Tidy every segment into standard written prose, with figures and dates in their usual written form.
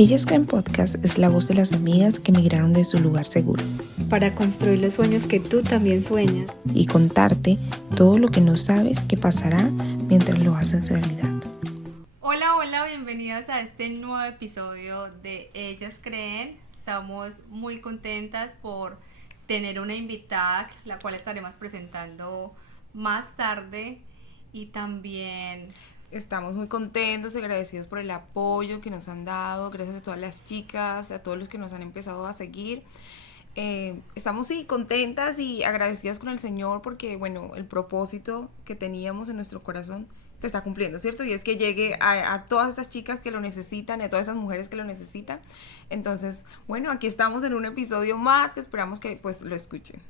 Ellas Creen Podcast es la voz de las amigas que emigraron de su lugar seguro. Para construir los sueños que tú también sueñas. Y contarte todo lo que no sabes que pasará mientras lo haces realidad. Hola, bienvenidas a este nuevo episodio de Ellas Creen. Estamos muy contentas por tener una invitada, la cual estaremos presentando más tarde. Y también estamos muy contentos y agradecidos por el apoyo que nos han dado, gracias a todas las chicas, a todos los que nos han empezado a seguir. Estamos contentas y agradecidas con el Señor porque, bueno, el propósito que teníamos en nuestro corazón se está cumpliendo, ¿cierto? Y es que llegue a todas estas chicas que lo necesitan, y a todas esas mujeres que lo necesitan. Entonces, bueno, aquí estamos en un episodio más que esperamos que pues lo escuchen.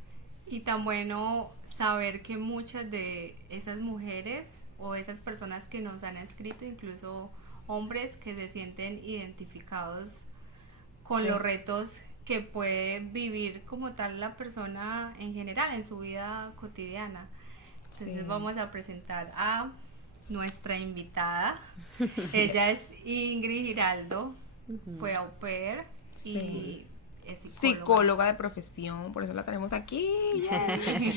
Y tan bueno saber que muchas de esas mujeres o esas personas que nos han escrito, incluso hombres que se sienten identificados con los retos que puede vivir como tal la persona en general en su vida cotidiana. Entonces vamos a presentar a nuestra invitada. Ella es Ingrid Giraldo, fue au pair y es psicóloga de profesión, por eso la tenemos aquí.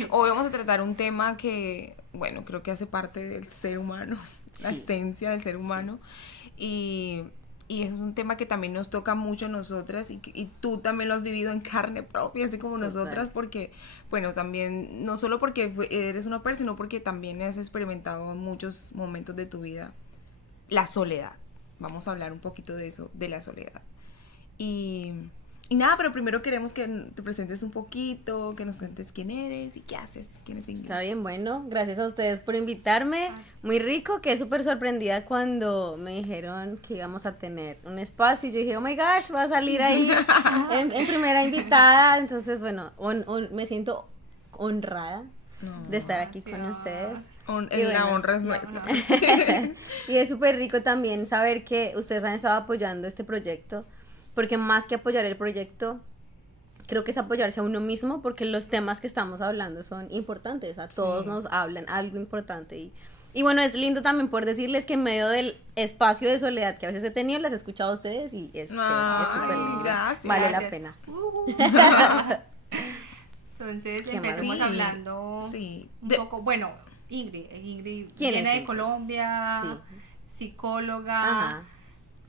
Hoy vamos a tratar un tema que, bueno, creo que hace parte del ser humano, la esencia del ser humano, y es un tema que también nos toca mucho a nosotras, y tú también lo has vivido en carne propia, así como nosotras, porque, bueno, también, no solo porque eres una persona, sino porque también has experimentado en muchos momentos de tu vida la soledad. Vamos a hablar un poquito de eso, de la soledad. Y nada, pero primero queremos que te presentes un poquito, que nos cuentes quién eres y qué haces, quién es Ingrid. Está bien, bueno, gracias a ustedes por invitarme, muy rico, quedé súper sorprendida cuando me dijeron que íbamos a tener un espacio, y yo dije, oh my gosh, va a salir ahí en primera invitada, entonces bueno, me siento honrada de estar aquí con ustedes. La honra es nuestra. Y es súper rico también saber que ustedes han estado apoyando este proyecto, porque más que apoyar el proyecto, creo que es apoyarse a uno mismo, porque los temas que estamos hablando son importantes, a todos nos hablan algo importante, y bueno, es lindo también poder decirles que en medio del espacio de soledad que a veces he tenido, las he escuchado a ustedes, y es súper lindo, vale la pena. Entonces empecemos hablando un poco, bueno, Ingrid viene de Colombia, psicóloga.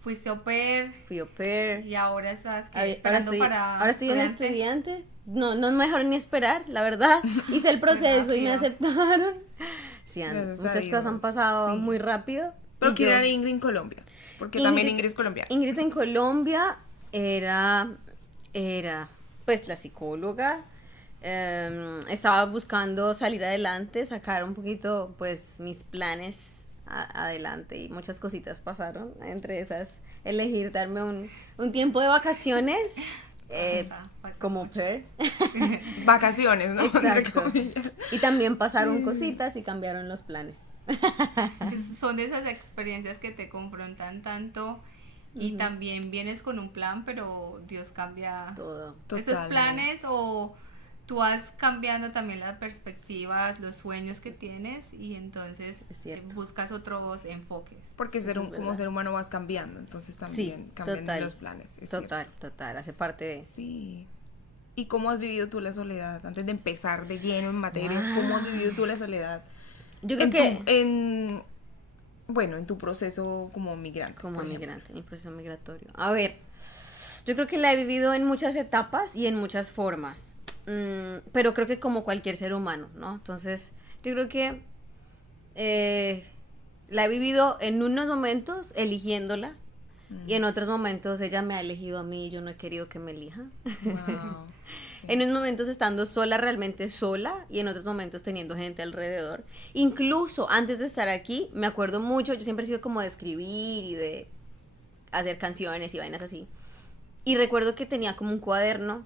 Fuiste au pair. Fui au pair. Y ahora estás ahora estoy en estudiante. No es mejor ni esperar, la verdad. Hice el proceso y me aceptaron. Sí, muchas cosas han pasado muy rápido. Pero ¿quién era Ingrid en Colombia? Porque también Ingrid es colombiana. Ingrid en Colombia era pues la psicóloga. Estaba buscando salir adelante, sacar un poquito pues mis planes adelante, y muchas cositas pasaron, entre esas elegir darme un tiempo de vacaciones como au pair. Vacaciones, ¿no? Exacto. Y también pasaron cositas y cambiaron los planes. Son de esas experiencias que te confrontan tanto, y también vienes con un plan, pero Dios cambia todo. Esos planes, o tú vas cambiando también la perspectiva, los sueños que tienes, y entonces buscas otros enfoques. Porque como ser humano vas cambiando, entonces también cambian los planes. Total, hace parte de... Sí. ¿Y cómo has vivido tú la soledad? Antes de empezar de lleno en materia, ¿cómo has vivido tú la soledad? Yo creo en tu proceso como migrante. Mi proceso migratorio. A ver, yo creo que la he vivido en muchas etapas y en muchas formas. Pero creo que como cualquier ser humano, ¿no? Entonces, yo creo que la he vivido en unos momentos eligiéndola, y en otros momentos ella me ha elegido a mí y yo no he querido que me elija. Wow. En unos momentos estando sola, realmente sola, y en otros momentos teniendo gente alrededor. Incluso antes de estar aquí, me acuerdo mucho, yo siempre he sido como de escribir y de hacer canciones y vainas así. Y recuerdo que tenía como un cuaderno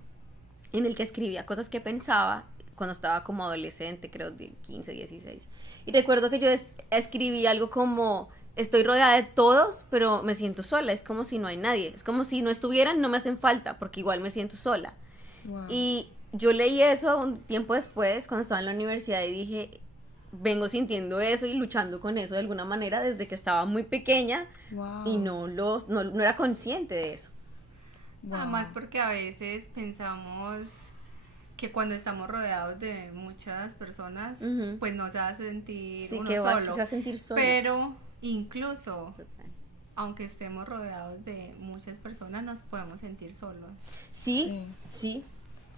en el que escribía cosas que pensaba cuando estaba como adolescente, creo de 15, 16. Y recuerdo que yo escribí algo como: estoy rodeada de todos, pero me siento sola, es como si no hay nadie, es como si no estuvieran, no me hacen falta, porque igual me siento sola. Wow. Y yo leí eso un tiempo después, cuando estaba en la universidad, y dije, vengo sintiendo eso y luchando con eso de alguna manera desde que estaba muy pequeña Wow. y no era consciente de eso. Wow. Además porque a veces pensamos que cuando estamos rodeados de muchas personas, Ujú. pues no se va a sentir Sí, uno que solo. se va a sentir solo. Pero incluso, aunque estemos rodeados de muchas personas, nos podemos sentir solos. Sí, sí.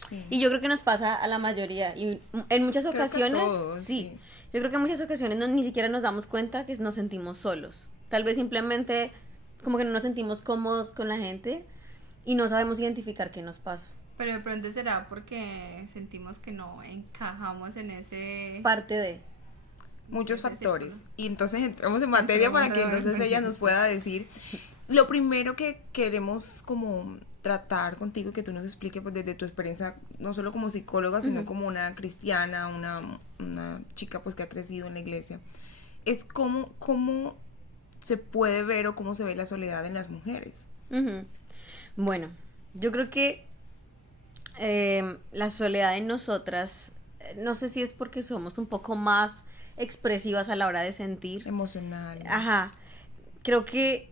Sí. Y yo creo que nos pasa a la mayoría. Y en muchas Creo que a ocasiones, todos, sí. Yo creo que en muchas ocasiones ni siquiera nos damos cuenta que nos sentimos solos. Tal vez simplemente como que no nos sentimos cómodos con la gente y no sabemos identificar qué nos pasa. Pero de pronto será porque sentimos que no encajamos en ese... Parte de... Muchos ese factores. círculo. Y entonces entramos en materia para que Entramos. entonces ella nos pueda decir. Lo primero que queremos como tratar contigo, que tú nos expliques pues, desde tu experiencia, no solo como psicóloga, sino como una cristiana, una chica pues que ha crecido en la iglesia, es cómo se puede ver o cómo se ve la soledad en las mujeres. Ujú. Bueno, yo creo que la soledad en nosotras, no sé si es porque somos un poco más expresivas a la hora de sentir. Emocional. Ajá, creo que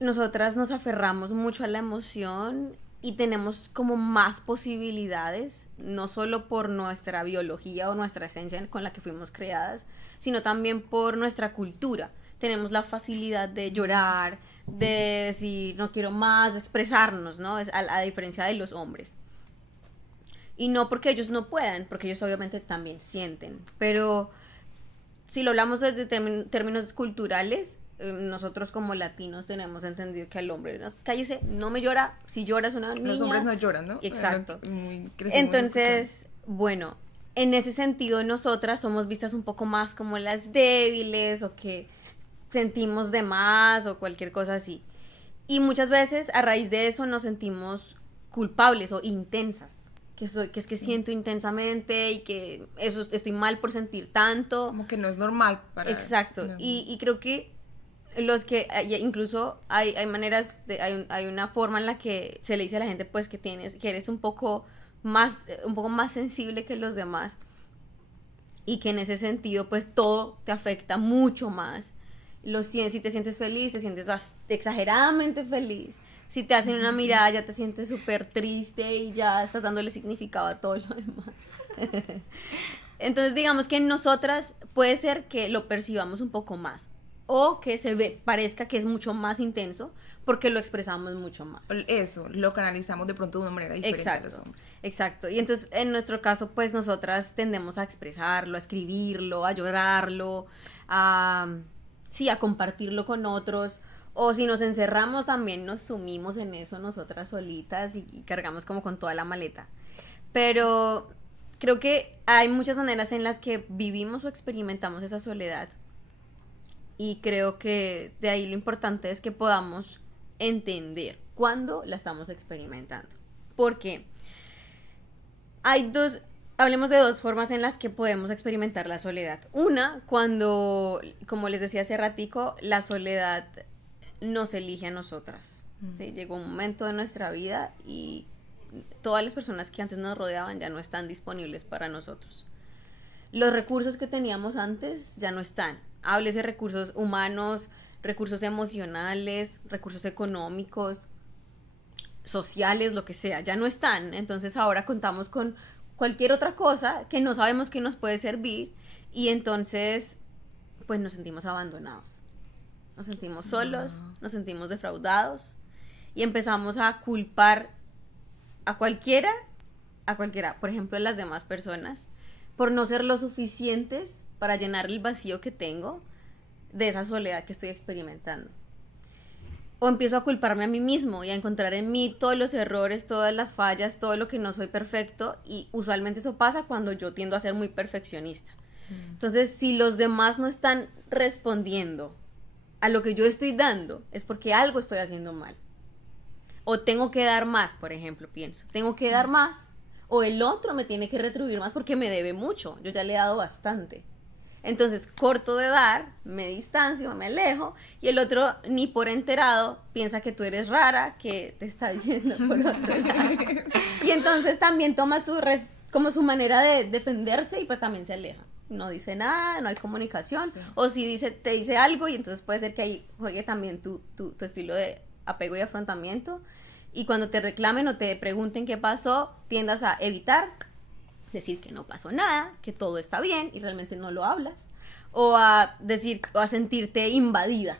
nosotras nos aferramos mucho a la emoción y tenemos como más posibilidades, no solo por nuestra biología o nuestra esencia con la que fuimos creadas, sino también por nuestra cultura. Tenemos la facilidad de llorar, de decir no quiero más, de expresarnos, ¿no? A diferencia de los hombres. Y no porque ellos no puedan, porque ellos obviamente también sienten, pero si lo hablamos desde términos culturales, nosotros como latinos tenemos entendido que al hombre, no, cállese, no me llora, si llora es una niña. Los hombres no lloran, ¿no? Exacto. Crecimos Entonces, bueno, en ese sentido nosotras somos vistas un poco más como las débiles o que sentimos de más o cualquier cosa así. Y muchas veces a raíz de eso nos sentimos culpables o intensas. Que es que siento intensamente y que eso estoy mal por sentir tanto. como que no es normal para... Exacto. No. Y creo que incluso hay maneras, hay una forma en la que se le dice a la gente pues que eres un poco más sensible que los demás y que en ese sentido pues todo te afecta mucho más. Si te sientes feliz, te sientes exageradamente feliz. Si te hacen una mirada ya te sientes súper triste y ya estás dándole significado a todo lo demás. Entonces digamos que en nosotras puede ser que lo percibamos un poco más o que parezca que es mucho más intenso porque lo expresamos mucho más. Eso, lo canalizamos de pronto de una manera diferente a los hombres. Exacto. Y entonces en nuestro caso pues nosotras tendemos a expresarlo, a escribirlo, a llorarlo, a compartirlo con otros. O si nos encerramos también nos sumimos en eso nosotras solitas y cargamos como con toda la maleta. Pero creo que hay muchas maneras en las que vivimos o experimentamos esa soledad. Y creo que de ahí lo importante es que podamos entender cuándo la estamos experimentando. Porque hablemos de dos formas en las que podemos experimentar la soledad. Una, cuando, como les decía hace ratico, la soledad nos elige a nosotras. ¿Sí? Llegó un momento de nuestra vida y todas las personas que antes nos rodeaban ya no están disponibles para nosotros. Los recursos que teníamos antes ya no están. Háblese recursos humanos, recursos emocionales, recursos económicos, sociales, lo que sea, ya no están. Entonces ahora contamos con cualquier otra cosa que no sabemos que nos puede servir y entonces pues nos sentimos abandonados. Nos sentimos solos, nos sentimos defraudados y empezamos a culpar a cualquiera, por ejemplo, a las demás personas, por no ser lo suficientes para llenar el vacío que tengo de esa soledad que estoy experimentando. O empiezo a culparme a mí mismo y a encontrar en mí todos los errores, todas las fallas, todo lo que no soy perfecto y usualmente eso pasa cuando yo tiendo a ser muy perfeccionista. Entonces, si los demás no están respondiendo a lo que yo estoy dando, es porque algo estoy haciendo mal. O tengo que dar más, por ejemplo, pienso. Tengo que dar más. O el otro me tiene que retribuir más porque me debe mucho. Yo ya le he dado bastante. Entonces, corto de dar, me distancio, me alejo, y el otro, ni por enterado, piensa que tú eres rara, que te está yendo por otro lado. Y entonces también toma como su manera de defenderse y pues también se aleja. no dice nada, no hay comunicación, Sí. o si te dice algo y entonces puede ser que ahí juegue también tu estilo de apego y afrontamiento, y cuando te reclamen o te pregunten qué pasó, tiendas a evitar decir que no pasó nada, que todo está bien y realmente no lo hablas, o a decir, o a sentirte invadida.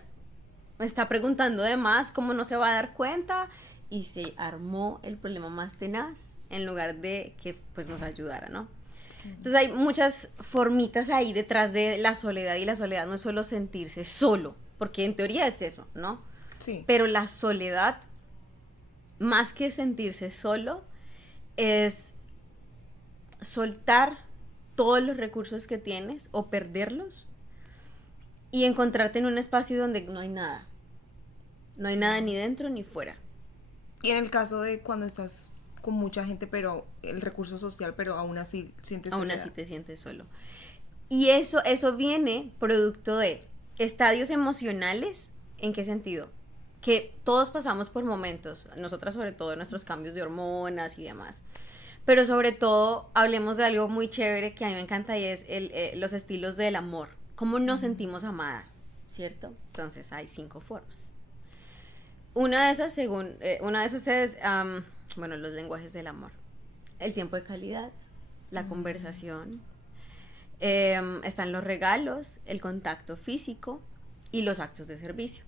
Me está preguntando de más, ¿cómo no se va a dar cuenta? Y se armó el problema más tenaz en lugar de que pues nos ayudara, ¿no? Entonces hay muchas formitas ahí detrás de la soledad, y la soledad no es solo sentirse solo, porque en teoría es eso, ¿no? Sí. Pero la soledad, más que sentirse solo, es soltar todos los recursos que tienes o perderlos y encontrarte en un espacio donde no hay nada. No hay nada ni dentro ni fuera. Y en el caso de cuando estás con mucha gente, pero el recurso social, pero aún así sientes Aún soledad. así te sientes solo. Y eso viene producto de estadios emocionales. ¿En qué sentido? Que todos pasamos por momentos, nosotras sobre todo, nuestros cambios de hormonas y demás. Pero sobre todo, hablemos de algo muy chévere que a mí me encanta, y es los estilos del amor. Cómo nos sentimos amadas, ¿cierto? Entonces hay 5 formas. Una de esas es, bueno, los lenguajes del amor. El tiempo de calidad, la conversación, están los regalos, el contacto físico y los actos de servicio.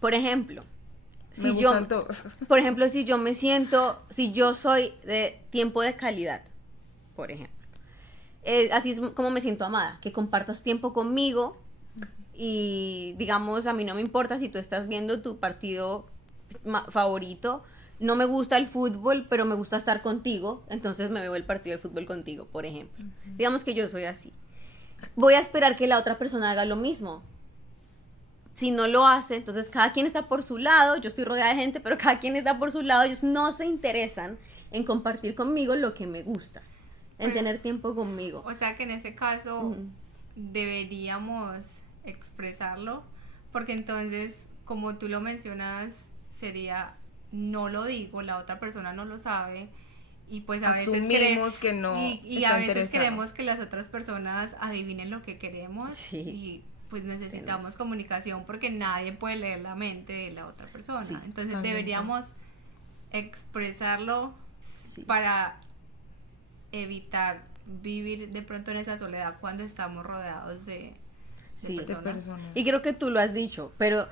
Por ejemplo, Me gustan todos. por ejemplo, si yo soy de tiempo de calidad, por ejemplo, así es como me siento amada, que compartas tiempo conmigo. Y digamos, a mí no me importa si tú estás viendo tu partido favorito, no me gusta el fútbol, pero me gusta estar contigo, entonces me veo el partido de fútbol contigo, por ejemplo. Digamos que yo soy así. Voy a esperar que la otra persona haga lo mismo. Si no lo hace, entonces cada quien está por su lado, yo estoy rodeada de gente, pero cada quien está por su lado, ellos no se interesan en compartir conmigo lo que me gusta, en tener tiempo conmigo. O sea que en ese caso deberíamos expresarlo, porque entonces, como tú lo mencionas, sería no lo digo, la otra persona no lo sabe, y pues a Asumimos que no y está a veces interesado. queremos que las otras personas adivinen lo que queremos. Sí. Y pues necesitamos Tienes. comunicación, porque nadie puede leer la mente de la otra persona. Sí, Entonces totalmente. deberíamos expresarlo Sí. para evitar vivir de pronto en esa soledad cuando estamos rodeados de Sí, De personas. personas. y creo que tú lo has dicho, pero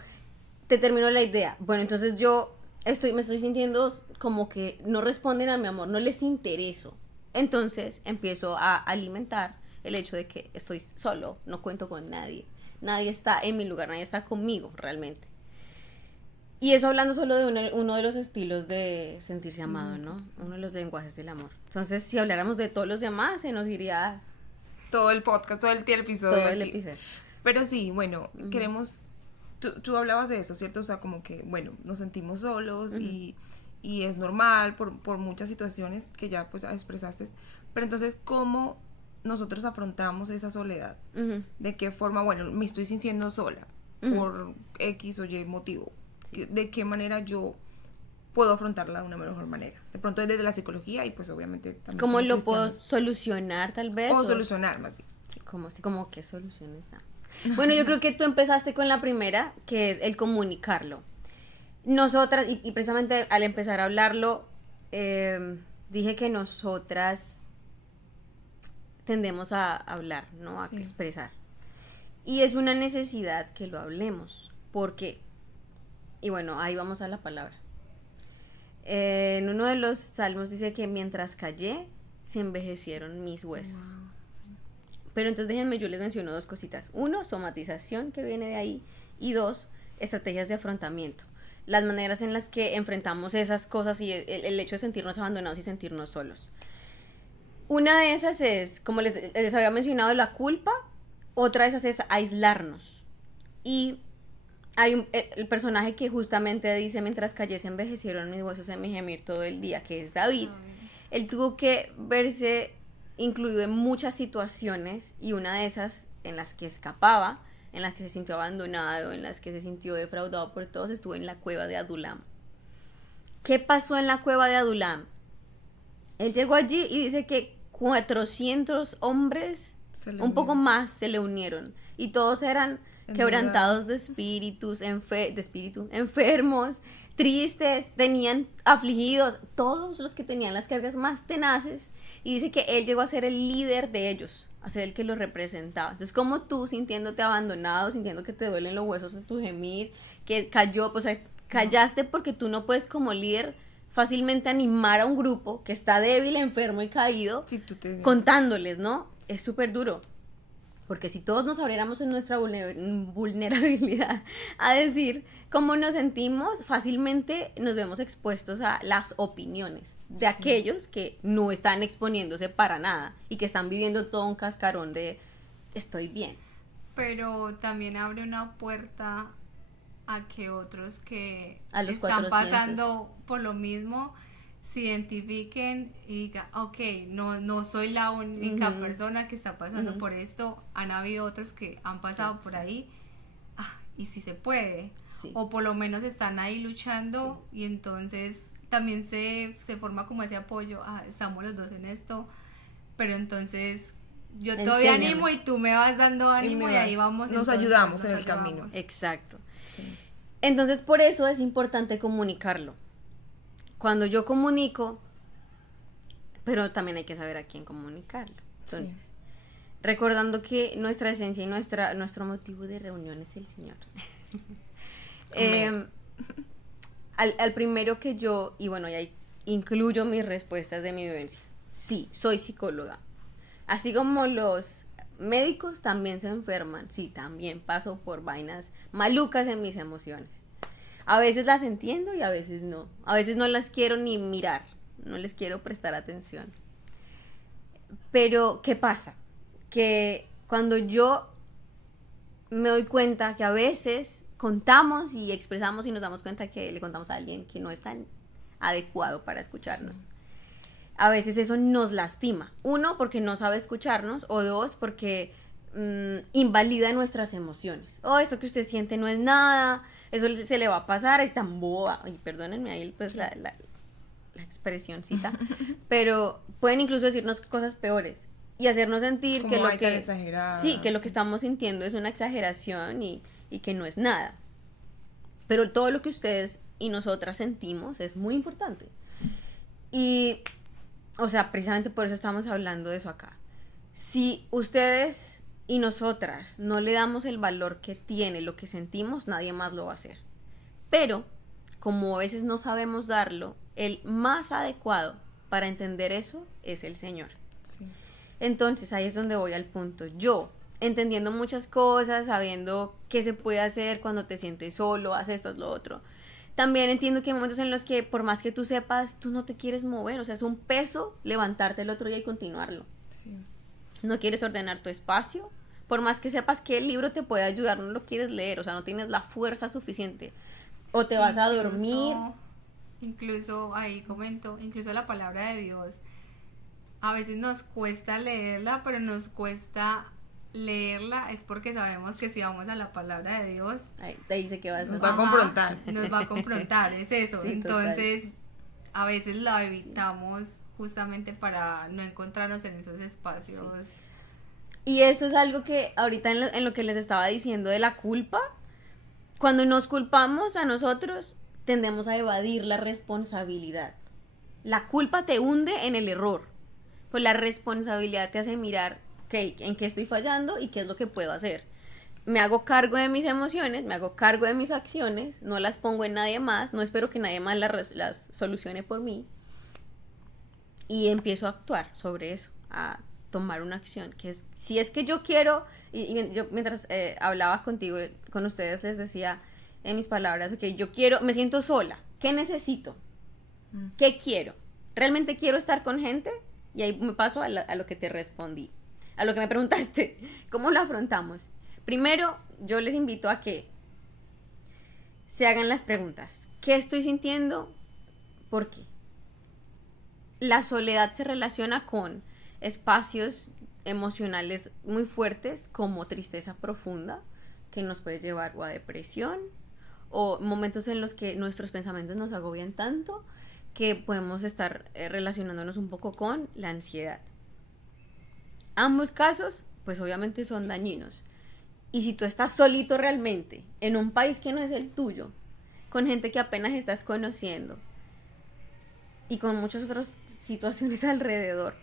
te termino la idea. Bueno, entonces yo me estoy sintiendo como que no responden a mi amor, no les intereso. Entonces empiezo a alimentar el hecho de que estoy solo, no cuento con nadie. Nadie está en mi lugar, nadie está conmigo realmente. Y eso hablando solo de uno de los estilos de sentirse amado, ¿no? Uno de los lenguajes del amor. Entonces, si habláramos de todos los demás, se nos iría Todo el podcast, todo el episodio. todo el aquí. episodio. Pero sí, bueno, queremos... Tú hablabas de eso, ¿cierto? O sea, como que, bueno, nos sentimos solos y es normal por muchas situaciones que ya pues expresaste. Pero entonces, ¿cómo nosotros afrontamos esa soledad? Ujú. ¿De qué forma? Bueno, me estoy sintiendo sola por X o Y motivo. ¿De qué manera yo puedo afrontarla de una mejor manera? De pronto desde la psicología y pues obviamente también ¿Cómo como lo puedo cristianos. solucionar tal vez? O solucionar más bien. Sí, como qué soluciones damos. Bueno, yo creo que tú empezaste con la primera, que es el comunicarlo. Nosotras, y precisamente al empezar a hablarlo, dije que nosotras tendemos a hablar, ¿no? A Sí. expresar. Y es una necesidad que lo hablemos, porque, y bueno, ahí vamos a la palabra. En uno de los salmos dice que mientras callé, se envejecieron mis huesos. Pero entonces déjenme, yo les menciono 2 cositas. 1, somatización, que viene de ahí. Y 2, estrategias de afrontamiento. Las maneras en las que enfrentamos esas cosas y el hecho de sentirnos abandonados y sentirnos solos. Una de esas es, como les había mencionado, la culpa. Otra de esas es aislarnos. Y hay el personaje que justamente dice, mientras callé se envejecieron mis huesos en mi gemir todo el día, que es David. Él tuvo que verse incluido en muchas situaciones, y una de esas en las que escapaba, en las que se sintió abandonado, en las que se sintió defraudado por todos, estuvo en la cueva de Adulam. ¿Qué pasó en la cueva de Adulam? Él llegó allí y dice que 400 hombres un poco más se le unieron. Y todos eran quebrantados de enfermos, tristes, tenían afligidos, todos los que tenían las cargas más tenaces. Y dice que él llegó a ser el líder de ellos, a ser el que los representaba. Entonces, como tú, sintiéndote abandonado, sintiendo que te duelen los huesos de tu gemir, que cayó, o sea, callaste porque tú no puedes como líder fácilmente animar a un grupo que está débil, enfermo y caído, Sí, tú te... contándoles, ¿no? Es súper duro. Porque si todos nos abriéramos en nuestra vulnerabilidad a decir cómo nos sentimos, fácilmente nos vemos expuestos a las opiniones de aquellos que no están exponiéndose para nada y que están viviendo todo un cascarón de estoy bien. Pero también abre una puerta a que otros que A los están 400. pasando por lo mismo se identifiquen y digan, ok, no soy la única persona que está pasando por esto, han habido otros que han pasado por ahí, y si se puede, Sí. o por lo menos están ahí luchando, y entonces también se forma como ese apoyo, estamos los dos en esto, pero entonces yo te doy Enséñame. ánimo y tú me vas dando ánimo y ahí vamos. Nos entonces, ayudamos en nos el camino. Exacto. Sí. Entonces, por eso es importante comunicarlo. Cuando yo comunico, pero también hay que saber a quién comunicarlo. Entonces, recordando que nuestra esencia y nuestro motivo de reunión es el Señor. Al primero que yo, y bueno, ya incluyo mis respuestas de mi vivencia. Sí, soy psicóloga. Así como los médicos también se enferman, sí, también paso por vainas malucas en mis emociones. A veces las entiendo y a veces no. A veces no las quiero ni mirar, no les quiero prestar atención. Pero, ¿qué pasa? Que cuando yo me doy cuenta que a veces contamos y expresamos y nos damos cuenta que le contamos a alguien que no es tan adecuado para escucharnos. Sí. A veces eso nos lastima. Uno, porque no sabe escucharnos, o dos, porque invalida nuestras emociones. Eso que usted siente no es nada, eso se le va a pasar, es tan boba. Y perdónenme ahí pues la expresioncita. Pero pueden incluso decirnos cosas peores y hacernos sentir como que lo hay que tan exagerada. Sí, que lo que estamos sintiendo es una exageración y que no es nada. Pero todo lo que ustedes y nosotras sentimos es muy importante. Y, o sea, precisamente por eso estamos hablando de eso acá. Si ustedes y nosotras no le damos el valor que tiene lo que sentimos, nadie más lo va a hacer. Pero, como a veces no sabemos darlo, el más adecuado para entender eso es el Señor. Sí. Entonces, ahí es donde voy al punto. Yo, entendiendo muchas cosas, sabiendo qué se puede hacer cuando te sientes solo, haz esto, haz lo otro. También entiendo que hay momentos en los que, por más que tú sepas, tú no te quieres mover. O sea, es un peso levantarte el otro día y continuarlo. Sí. No quieres ordenar tu espacio. Por más que sepas que el libro te puede ayudar, no lo quieres leer. O sea, no tienes la fuerza suficiente. O te vas a dormir. Incluso, ahí comento, incluso la palabra de Dios, a veces nos cuesta leerla, pero nos cuesta leerla es porque sabemos que si vamos a la palabra de Dios, ahí te dice que vas a... Nos va a confrontar. Nos va a confrontar, es eso. Sí, entonces, a veces la evitamos justamente para no encontrarnos en esos espacios. Sí. Y eso es algo que ahorita en lo que les estaba diciendo de la culpa, cuando nos culpamos a nosotros, tendemos a evadir la responsabilidad. La culpa te hunde en el error, pues la responsabilidad te hace mirar, okay, en qué estoy fallando y qué es lo que puedo hacer. Me hago cargo de mis emociones, me hago cargo de mis acciones, no las pongo en nadie más, no espero que nadie más las solucione por mí, y empiezo a actuar sobre eso, a tomar una acción, que es, si es que yo quiero, y yo mientras hablaba contigo, con ustedes les decía en mis palabras, ok, yo quiero, me siento sola, ¿qué necesito? ¿Qué quiero? ¿Realmente quiero estar con gente? Y ahí me paso a lo que te respondí, a lo que me preguntaste, ¿cómo lo afrontamos? Primero, yo les invito a que se hagan las preguntas, ¿qué estoy sintiendo? ¿Por qué? La soledad se relaciona con espacios emocionales muy fuertes como tristeza profunda, que nos puede llevar o a depresión, o momentos en los que nuestros pensamientos nos agobian tanto que podemos estar relacionándonos un poco con la ansiedad. Ambos casos pues obviamente son dañinos. Y si tú estás solito realmente, en un país que no es el tuyo, con gente que apenas estás conociendo, y con muchas otras situaciones alrededor,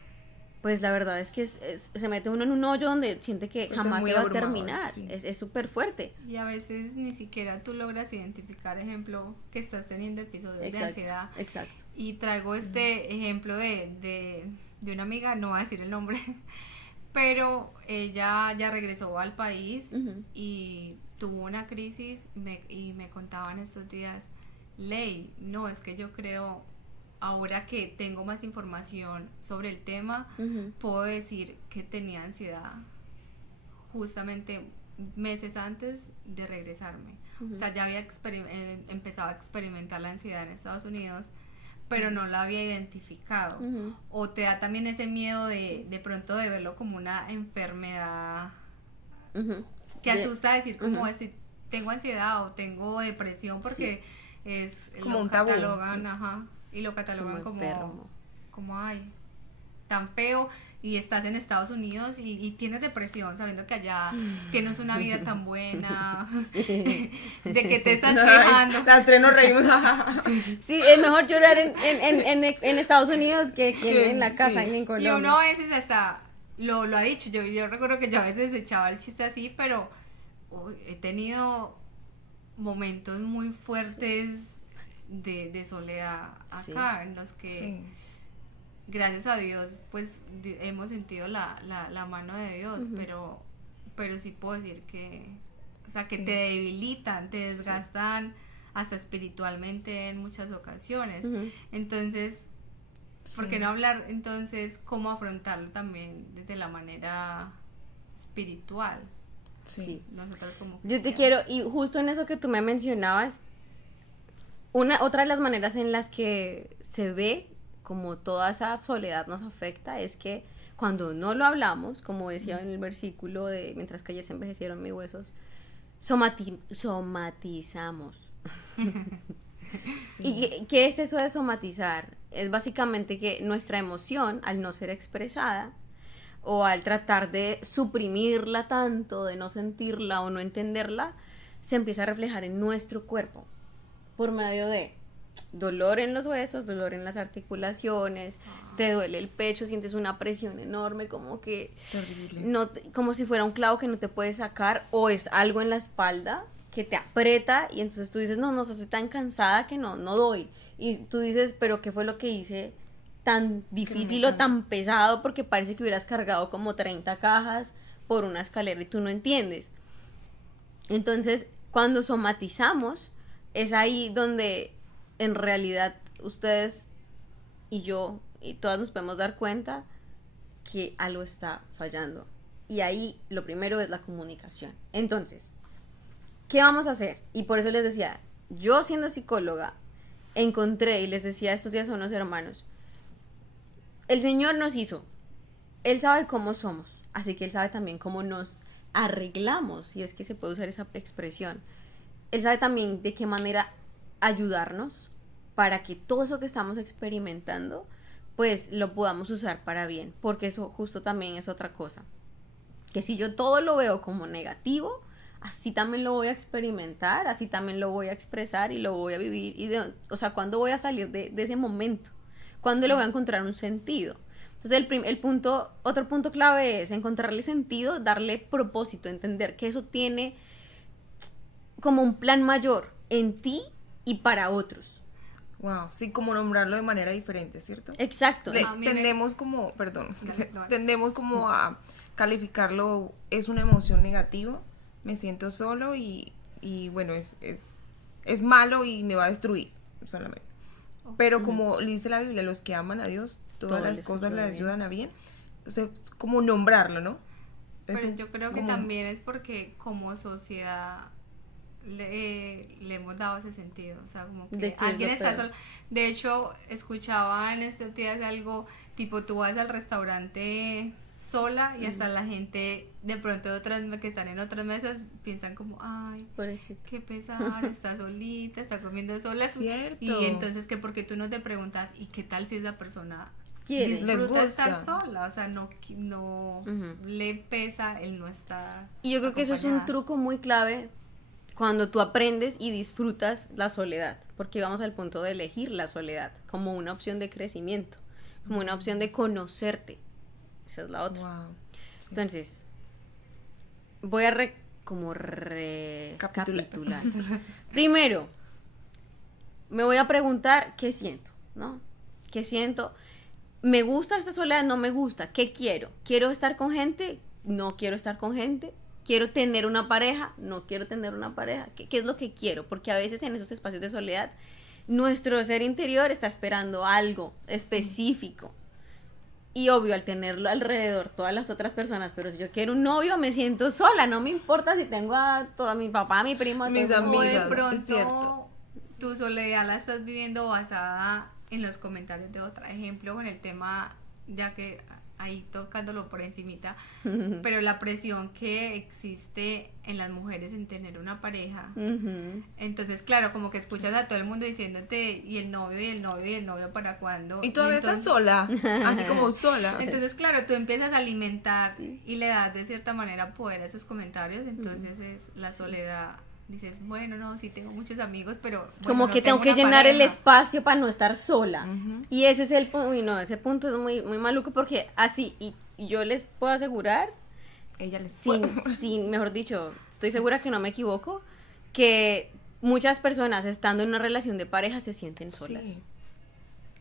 pues la verdad es que se mete uno en un hoyo donde siente que Pues es jamás muy se va a abrumador, terminar. sí. Es súper fuerte. Y a veces ni siquiera tú logras identificar, ejemplo, que estás teniendo episodios de ansiedad. Exacto. Y traigo este ejemplo de una amiga, no voy a decir el nombre, pero ella ya regresó al país Ujú. y tuvo una crisis y me contaban estos días, Ley, no, es que yo creo, ahora que tengo más información sobre el tema, Ujú. puedo decir que tenía ansiedad justamente meses antes de regresarme. Ujú. O sea, ya había empezado a experimentar la ansiedad en Estados Unidos, pero no la había identificado. Ujú. O te da también ese miedo de pronto de verlo como una enfermedad Ujú. que asusta, decir como Ujú. decir, tengo ansiedad o tengo depresión, porque es Como lo un tabú, catalogan, sí. ajá, y lo catalogan Como enfermo. como ay, tan feo, y estás en Estados Unidos y tienes depresión sabiendo que allá tienes una vida tan buena, de que te estás quejando. Ay, las tres nos reímos. Sí, es mejor llorar en Estados Unidos que en la casa, Sí. en Y Colombia. uno a veces hasta lo ha dicho, yo recuerdo que yo a veces echaba el chiste así, pero he tenido momentos muy fuertes de soledad acá, en los que Sí. gracias a Dios pues hemos sentido la mano de Dios, Ujú. pero sí puedo decir que, o sea, que Sí. te debilitan, te desgastan hasta espiritualmente en muchas ocasiones. Ujú. Entonces, ¿por Sí. qué no hablar entonces cómo afrontarlo también desde la manera espiritual? Sí. Nosotros como Yo te cristianos. quiero, y justo en eso que tú me mencionabas, otra de las maneras en las que se ve como toda esa soledad nos afecta es que cuando no lo hablamos, como decía en el versículo de mientras que se envejecieron mis huesos, somatizamos. Sí. ¿Y qué es eso de somatizar? Es básicamente que nuestra emoción, al no ser expresada, o al tratar de suprimirla tanto, de no sentirla o no entenderla, se empieza a reflejar en nuestro cuerpo por medio de dolor en los huesos, dolor en las articulaciones, te duele el pecho, sientes una presión enorme, como que Terrible. no como si fuera un clavo que no te puedes sacar, o es algo en la espalda que te aprieta y entonces tú dices, no, estoy tan cansada que no doy. Y tú dices, pero ¿qué fue lo que hice tan difícil o tan pesado? Porque parece que hubieras cargado como 30 cajas por una escalera y tú no entiendes. Entonces, cuando somatizamos, es ahí donde en realidad ustedes y yo y todas nos podemos dar cuenta que algo está fallando. Y ahí lo primero es la comunicación. Entonces, ¿qué vamos a hacer? Y por eso les decía, yo siendo psicóloga, encontré y les decía estos días a unos hermanos, el Señor nos hizo, Él sabe cómo somos, así que Él sabe también cómo nos arreglamos, si es que se puede usar esa expresión. Él sabe también de qué manera ayudarnos para que todo eso que estamos experimentando, pues lo podamos usar para bien, porque eso justo también es otra cosa. Que si yo todo lo veo como negativo, así también lo voy a experimentar, así también lo voy a expresar y lo voy a vivir. O sea, ¿cuándo voy a salir de ese momento? ¿Cuándo le voy a encontrar un sentido? Entonces otro punto clave es encontrarle sentido, darle propósito, entender que eso tiene como un plan mayor en ti y para otros. Wow, sí, como nombrarlo de manera diferente, ¿cierto? Exacto. A mí me- Tendemos como, perdón, No. tendemos como a calificarlo, es una emoción negativa, me siento solo y bueno, es malo y me va a destruir solamente. Pero como dice la Biblia, los que aman a Dios, todas Todo las les cosas ayuda les bien. ayudan a bien. O sea, como nombrarlo, ¿no? Pero Es yo creo que como- también es porque como sociedad le hemos dado ese sentido, o sea, como De que que es alguien lo está peor. solo. De hecho, escuchaba en estos días algo tipo, tú vas al restaurante sola y hasta la gente de pronto que están en otras mesas piensan como, ay, Pobrecito. qué pesar, está solita, está comiendo sola. Cierto. Y entonces que porque tú no te preguntas, ¿y qué tal si esa persona quiere. Les disfruta gusta. estar sola, o sea, no Ujú. le pesa el no estar Y yo creo que eso es un acompañada. truco muy clave cuando tú aprendes y disfrutas la soledad, porque vamos al punto de elegir la soledad como una opción de crecimiento, como una opción de conocerte. Esa es la otra. Wow. Sí. Entonces, voy a recapitular. Primero, me voy a preguntar qué siento, ¿no? ¿Qué siento? ¿Me gusta esta soledad? ¿No me gusta? ¿Qué quiero? ¿Quiero estar con gente? No quiero estar con gente. ¿Quiero tener una pareja? No quiero tener una pareja. ¿Qué es lo que quiero? Porque a veces en esos espacios de soledad, nuestro ser interior está esperando algo específico. Y obvio, al tenerlo alrededor, todas las otras personas, pero si yo quiero un novio, me siento sola, no me importa si tengo a toda mi papá, mi primo, a Mis todo el mundo. O de amigas, es cierto. pronto tu soledad la estás viviendo basada en los comentarios de otra. Ejemplo, con el tema, ya que ahí tocándolo por encimita, pero la presión que existe en las mujeres en tener una pareja. Ujú. Entonces, claro, como que escuchas a todo el mundo diciéndote, y el novio, y el novio, y el novio, ¿para cuándo? Y todavía estás sola, así como sola. Entonces, claro, tú empiezas a alimentar y le das de cierta manera poder a esos comentarios, entonces es la soledad. Dices, bueno, no, sí tengo muchos amigos, pero bueno, Como no que tengo que una llenar el pareja. espacio para no estar sola. Ujú. Y ese es el punto, y no, ese punto es muy, muy maluco porque así, y yo les puedo asegurar, Ella les sin, mejor dicho, estoy segura que no me equivoco, que muchas personas estando en una relación de pareja se sienten solas. Sí.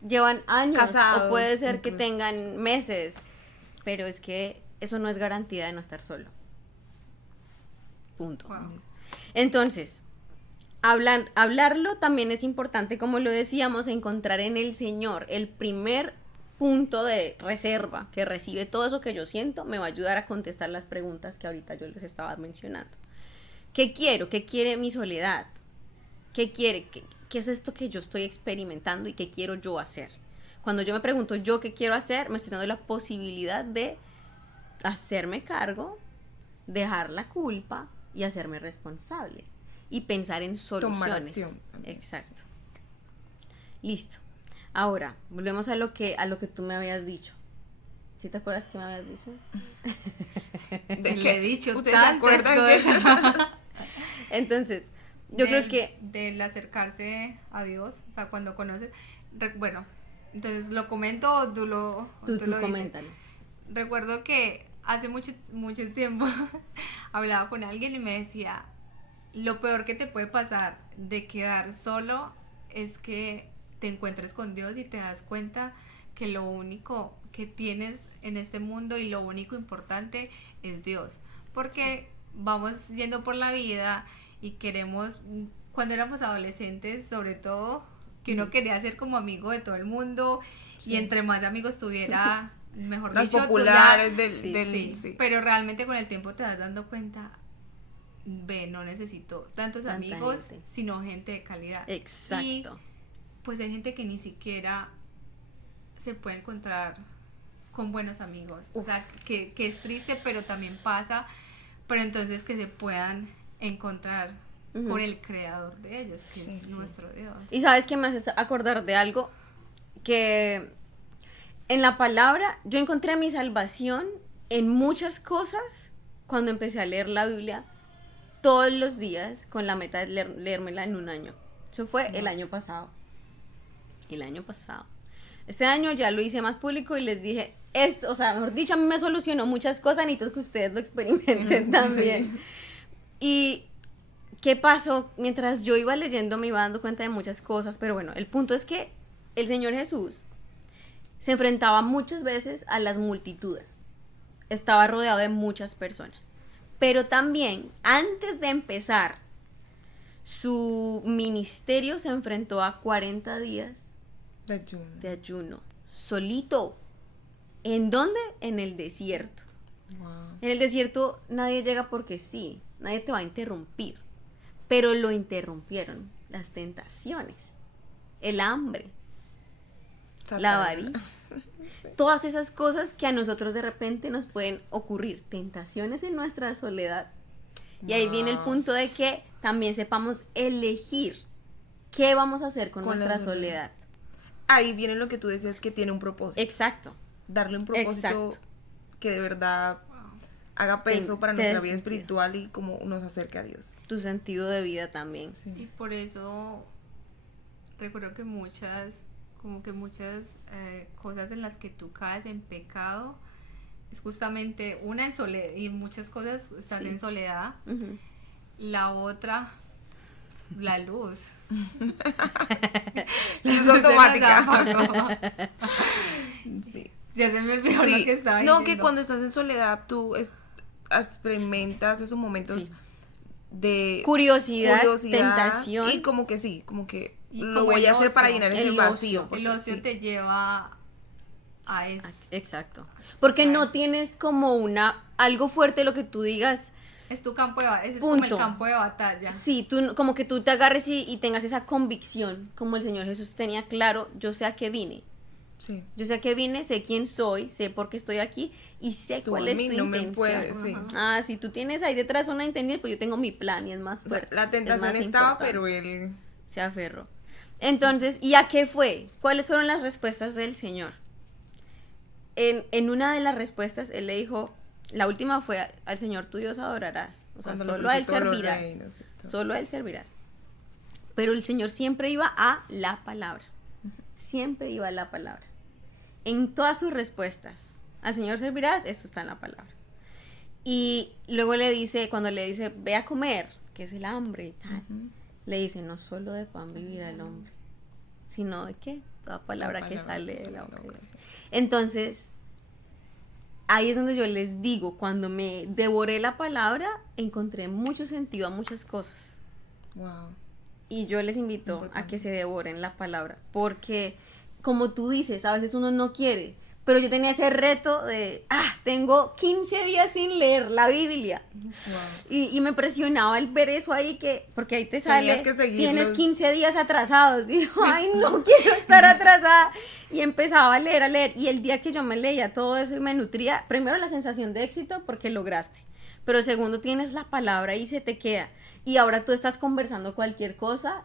Llevan años, Casados, o puede ser que incluso. tengan meses, pero es que eso no es garantía de no estar solo. Punto. Wow. Entonces, hablarlo también es importante, como lo decíamos, encontrar en el Señor el primer punto de reserva que recibe todo eso que yo siento, me va a ayudar a contestar las preguntas que ahorita yo les estaba mencionando. ¿Qué quiero? ¿Qué quiere mi soledad? ¿Qué quiere? ¿Qué es esto que yo estoy experimentando y qué quiero yo hacer? Cuando yo me pregunto yo qué quiero hacer, me estoy dando la posibilidad de hacerme cargo, dejar la culpa y hacerme responsable y pensar en Tomar soluciones. acción también. Exacto. Listo. Ahora, volvemos a lo que tú me habías dicho. ¿Sí te acuerdas que me habías dicho? ¿De Le qué? he dicho ¿Ustedes se tantas acuerdan que cosas. Entonces, yo creo que del acercarse a Dios, o sea, cuando conoces, bueno, entonces lo comento o tú lo tú dices. coméntalo. Recuerdo que hace mucho tiempo hablaba con alguien y me decía, lo peor que te puede pasar de quedar solo es que te encuentres con Dios y te das cuenta que lo único que tienes en este mundo y lo único importante es Dios. Porque vamos yendo por la vida y queremos, cuando éramos adolescentes sobre todo, que uno quería ser como amigo de todo el mundo Sí. y entre más amigos tuviera, mejor Las dicho, tú populares ya- del... Sí, Sí, sí. pero realmente con el tiempo te vas dando cuenta, ve, no necesito tantos Tanta amigos, gente. sino gente de calidad. Exacto. Y pues hay gente que ni siquiera se puede encontrar con buenos amigos. O sea, que es triste, pero también pasa, pero entonces que se puedan encontrar Ujú. con el creador de ellos, que Sí, es sí. nuestro Dios. Y sabes que me haces acordar de algo que en la palabra yo encontré mi salvación en muchas cosas cuando empecé a leer la Biblia todos los días con la meta de leérmela en un año. Eso fue el año pasado. El año pasado. Este año ya lo hice más público y les dije, esto, o sea, mejor dicho, a mí me solucionó muchas cosas, necesito que ustedes lo experimenten también. Y ¿qué pasó? Mientras yo iba leyendo me iba dando cuenta de muchas cosas, pero bueno, el punto es que el Señor Jesús se enfrentaba muchas veces a las multitudes. Estaba rodeado de muchas personas. Pero también, antes de empezar su ministerio, se enfrentó a 40 días De ayuno. de ayuno, solito. ¿En dónde? En el desierto. Wow. En el desierto nadie llega porque sí, nadie te va a interrumpir, pero lo interrumpieron las tentaciones, el hambre, la avaricia, todas esas cosas que a nosotros de repente nos pueden ocurrir, tentaciones en nuestra soledad. Y ahí viene el Wow. punto de que también sepamos elegir qué vamos a hacer con Con la nuestra soledad. soledad. ahí viene lo que tú decías, que tiene un propósito. Exacto. Darle un propósito Exacto. que de verdad haga peso Te para nuestra dé vida sentido. espiritual y como nos acerque a Dios. Tu sentido de vida también. Y por eso recuerdo que muchas cosas en las que tú caes en pecado es justamente una en soledad, y muchas cosas estás Sí. en soledad. Ujú. La otra, la luz. Luz Se nos automática. apagó. Sí. Ya se me olvidó Sí. lo que estaba No, diciendo. que cuando estás en soledad tú experimentas esos momentos Sí. de Curiosidad, tentación. y como que sí, como que Y lo como voy el a hacer para ocio. llenar ese El vacío. ocio. porque El ocio sí. te lleva a eso. Exacto. Porque Claro. no tienes como algo fuerte lo que tú digas. Es tu campo de batalla, ese es como el Punto. campo de batalla. Sí, como que tú te agarres y tengas esa convicción, como el Señor Jesús tenía claro, yo sé a qué vine. Sí. Yo sé a qué vine, sé quién soy, sé por qué estoy aquí y sé Tú cuál a es mí tu no me intención. puedes, sí. Ah, si tú tienes ahí detrás una intención, pues yo tengo mi plan y es más O sea, fuerte. la es tentación más estaba, importante. pero él Se aferró. Entonces, ¿y a qué fue? ¿Cuáles fueron las respuestas del Señor? En una de las respuestas, Él le dijo, la última fue, al Señor tu Dios adorarás. O sea, cuando le solo a Él ofreció todos los servirás. reinos y todo. Solo a Él servirás. Pero el Señor siempre iba a la palabra. Siempre iba a la palabra. En todas sus respuestas. Al Señor servirás, eso está en la palabra. Y luego le dice, cuando le dice, ve a comer, que es el hambre y tal, Ujú. le dice, no solo de pan vivirá el hombre, sino de qué, toda palabra que sale de la boca de Dios. Entonces, ahí es donde yo les digo, cuando me devoré la palabra, encontré mucho sentido a muchas cosas. Wow. Y yo les invito Importante. a que se devoren la palabra, porque como tú dices, a veces uno no quiere, pero yo tenía ese reto de, tengo 15 días sin leer la Biblia. Wow. Y me presionaba el ver eso ahí, porque ahí te sale, Tenías que seguirlos. tienes 15 días atrasados. Y yo, ay, no quiero estar atrasada. Y empezaba a leer. Y el día que yo me leía todo eso y me nutría, primero la sensación de éxito porque lograste. Pero segundo, tienes la palabra y se te queda. Y ahora tú estás conversando cualquier cosa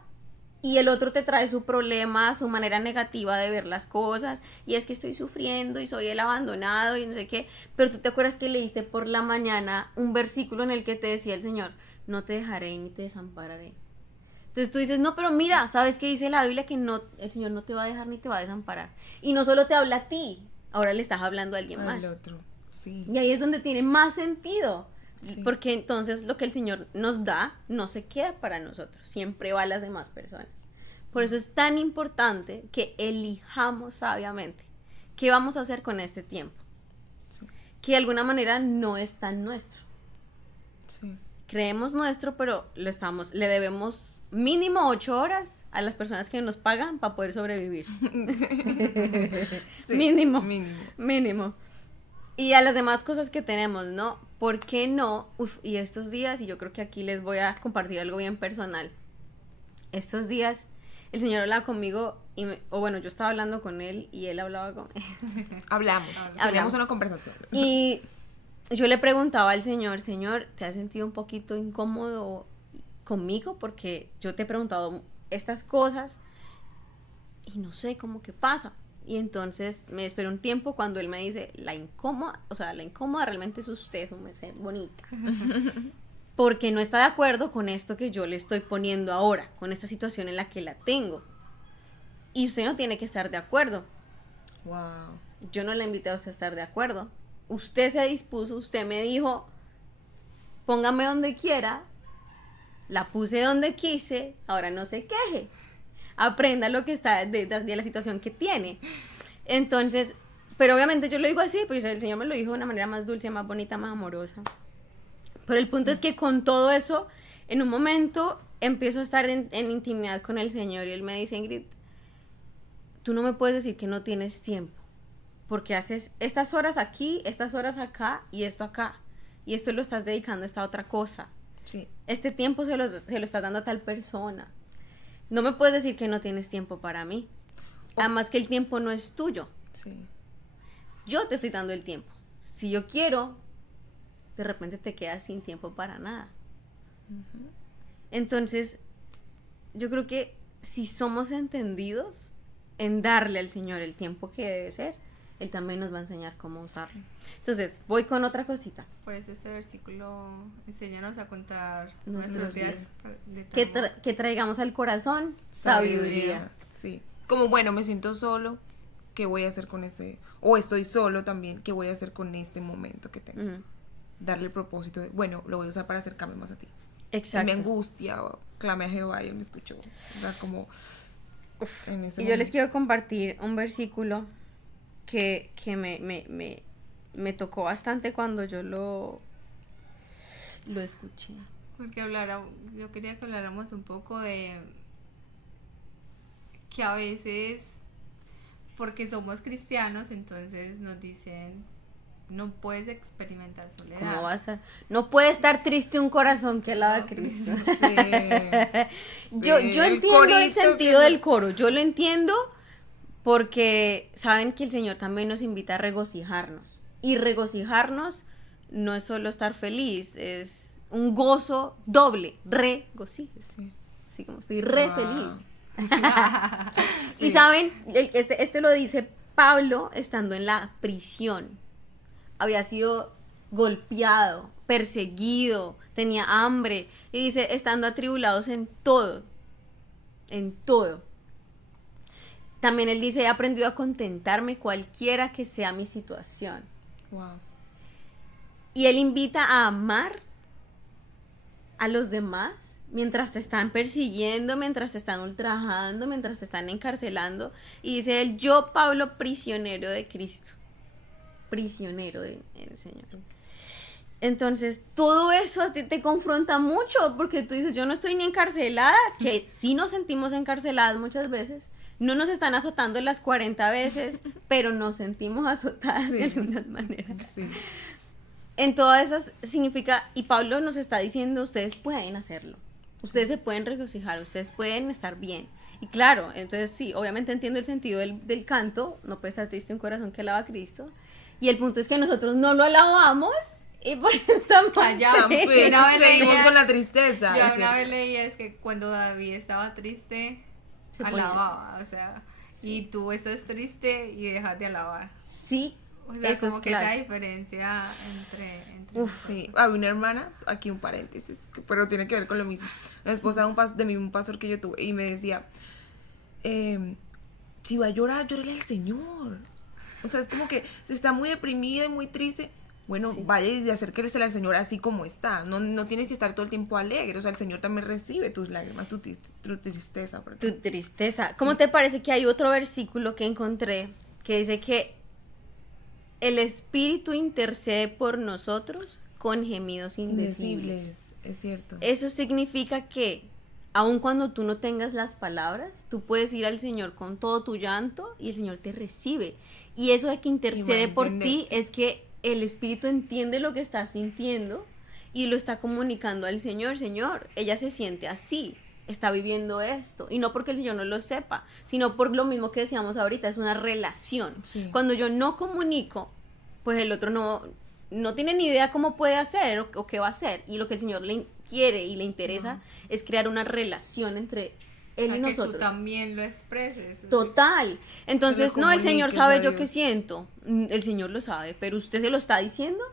y el otro te trae su problema, su manera negativa de ver las cosas, y es que estoy sufriendo y soy el abandonado y no sé qué, pero tú te acuerdas que leíste por la mañana un versículo en el que te decía el Señor, no te dejaré ni te desampararé. Entonces tú dices, no, pero mira, ¿sabes qué dice la Biblia? Que no, el Señor no te va a dejar ni te va a desamparar. Y no solo te habla a ti, ahora le estás hablando a alguien Al más. otro. Sí. Y ahí es donde tiene más sentido. Sí. Porque entonces lo que el Señor nos da no se queda para nosotros, siempre va a las demás personas. Por eso es tan importante que elijamos sabiamente qué vamos a hacer con este tiempo. Sí. Que de alguna manera no es tan nuestro. Sí. Creemos nuestro, pero le debemos mínimo 8 horas a las personas que nos pagan para poder sobrevivir. Sí, Mínimo. Mínimo. Mínimo. Y a las demás cosas que tenemos, ¿no? ¿Por qué no? Y estos días, y yo creo que aquí les voy a compartir algo bien personal. Estos días, el Señor hablaba conmigo, o bueno, yo estaba hablando con Él y Él hablaba con Hablamos. Teníamos una conversación. Y yo le preguntaba al Señor, Señor, ¿te has sentido un poquito incómodo conmigo? Porque yo te he preguntado estas cosas y no sé cómo que pasa. Y entonces me esperé un tiempo cuando Él me dice, la incómoda realmente es usted, su mujer bonita. Porque no está de acuerdo con esto que yo le estoy poniendo ahora, con esta situación en la que la tengo. Y usted no tiene que estar de acuerdo. Wow. Yo no le invité a usted a estar de acuerdo. Usted se dispuso, usted me dijo, póngame donde quiera, la puse donde quise, ahora no se queje. Aprenda lo que está de la situación que tiene. Entonces, pero obviamente yo lo digo así, pues el Señor me lo dijo de una manera más dulce, más bonita, más amorosa. Pero el punto es que con todo eso, en un momento empiezo a estar en intimidad con el Señor y Él me dice, Ingrid, tú no me puedes decir que no tienes tiempo, porque haces estas horas aquí, estas horas acá y esto acá, y esto lo estás dedicando a esta otra cosa. Sí. Este tiempo se lo estás dando a tal persona. No me puedes decir que no tienes tiempo para mí. Además que el tiempo no es tuyo. Sí. Yo te estoy dando el tiempo. Si yo quiero, de repente te quedas sin tiempo para nada. Entonces, yo creo que si somos entendidos, en darle al Señor el tiempo que debe ser, Él también nos va a enseñar cómo usarlo. Entonces, voy con otra cosita. Por eso este versículo, enséñanos a contar Nuestros nuestros días días. de tu amor. Que traigamos al corazón sabiduría. Sí. Como bueno, me siento solo, ¿qué voy a hacer con este? O estoy solo también, ¿qué voy a hacer con este momento que tengo? Ujú. Darle el propósito de, bueno, lo voy a usar para acercarme más a ti. Exacto. Y me angustia, o clame a Jehová y él me escuchó. O sea, como en ese Y yo les momento. quiero compartir un versículo que me tocó bastante cuando yo lo escuché. Porque yo quería que habláramos un poco de que a veces, porque somos cristianos, entonces nos dicen, no puedes experimentar soledad. ¿Cómo va a estar? No puede estar triste un corazón que alaba a Cristo. Sí. Yo Sí, entiendo el corito sentido que- del coro, yo lo entiendo porque saben que el Señor también nos invita a regocijarnos. Y regocijarnos no es solo estar feliz, es un gozo doble, regocíjese. Sí. Así como estoy re Wow. feliz. Sí. Y saben, este lo dice Pablo estando en la prisión. Había sido golpeado, perseguido, tenía hambre. Y dice, estando atribulados en todo. En todo. También él dice, he aprendido a contentarme cualquiera que sea mi situación. Wow. Y él invita a amar a los demás mientras te están persiguiendo, mientras te están ultrajando, mientras te están encarcelando. Y dice él, yo, Pablo, prisionero de Cristo. Prisionero del Señor. Entonces, todo eso a ti te confronta mucho, porque tú dices, yo no estoy ni encarcelada, que sí nos sentimos encarceladas muchas veces, no nos están azotando las 40 veces, pero nos sentimos azotadas de Sí. algunas maneras. Sí. En todas esas significa, y Pablo nos está diciendo, ustedes pueden hacerlo, ustedes se pueden regocijar, ustedes pueden estar bien. Y claro, entonces sí, obviamente entiendo el sentido del canto, no puede estar triste un corazón que alaba a Cristo, y el punto es que nosotros no lo alabamos, y por eso estamos Callado. Tan tristes. feo. Una vez Seguimos leía- con la tristeza. Yo es una cierto. vez leí es que cuando David estaba triste, Se ponía- alababa, o sea, y tú estás triste y dejas de alabar. Sí, O sea, eso como es que claro. esa diferencia entre Uf, Sí, había una hermana, aquí un paréntesis, pero tiene que ver con lo mismo. La esposa de un pastor que yo tuve y me decía, si va a llorar, llórale al Señor. O sea, es como que está muy deprimida y muy triste. Bueno, Sí. vaya y acérquese al Señor así como está. No tienes que estar todo el tiempo alegre. O sea, el Señor también recibe tus lágrimas, tu tristeza. perdón. tu tristeza. ¿Cómo te parece que hay otro versículo que encontré que dice que el Espíritu intercede por nosotros con gemidos indecibles? Indecibles, es cierto. Eso significa que aun cuando tú no tengas las palabras, tú puedes ir al Señor con todo tu llanto y el Señor te recibe. Y eso de que intercede por ti entenderte. es que el Espíritu entiende lo que estás sintiendo y lo está comunicando al Señor. Señor, ella se siente así, está viviendo esto. Y no porque el Señor no lo sepa, sino por lo mismo que decíamos ahorita, es una relación. Sí. Cuando yo no comunico, pues el otro no tiene ni idea cómo puede hacer o qué va a hacer. Y lo que el Señor le quiere y le interesa es crear una relación entre Él y que tú nosotros. también lo expreses. Total. Entonces, no, el Señor comuniques sabe a yo Dios. qué siento. El Señor lo sabe, pero usted se lo está diciendo.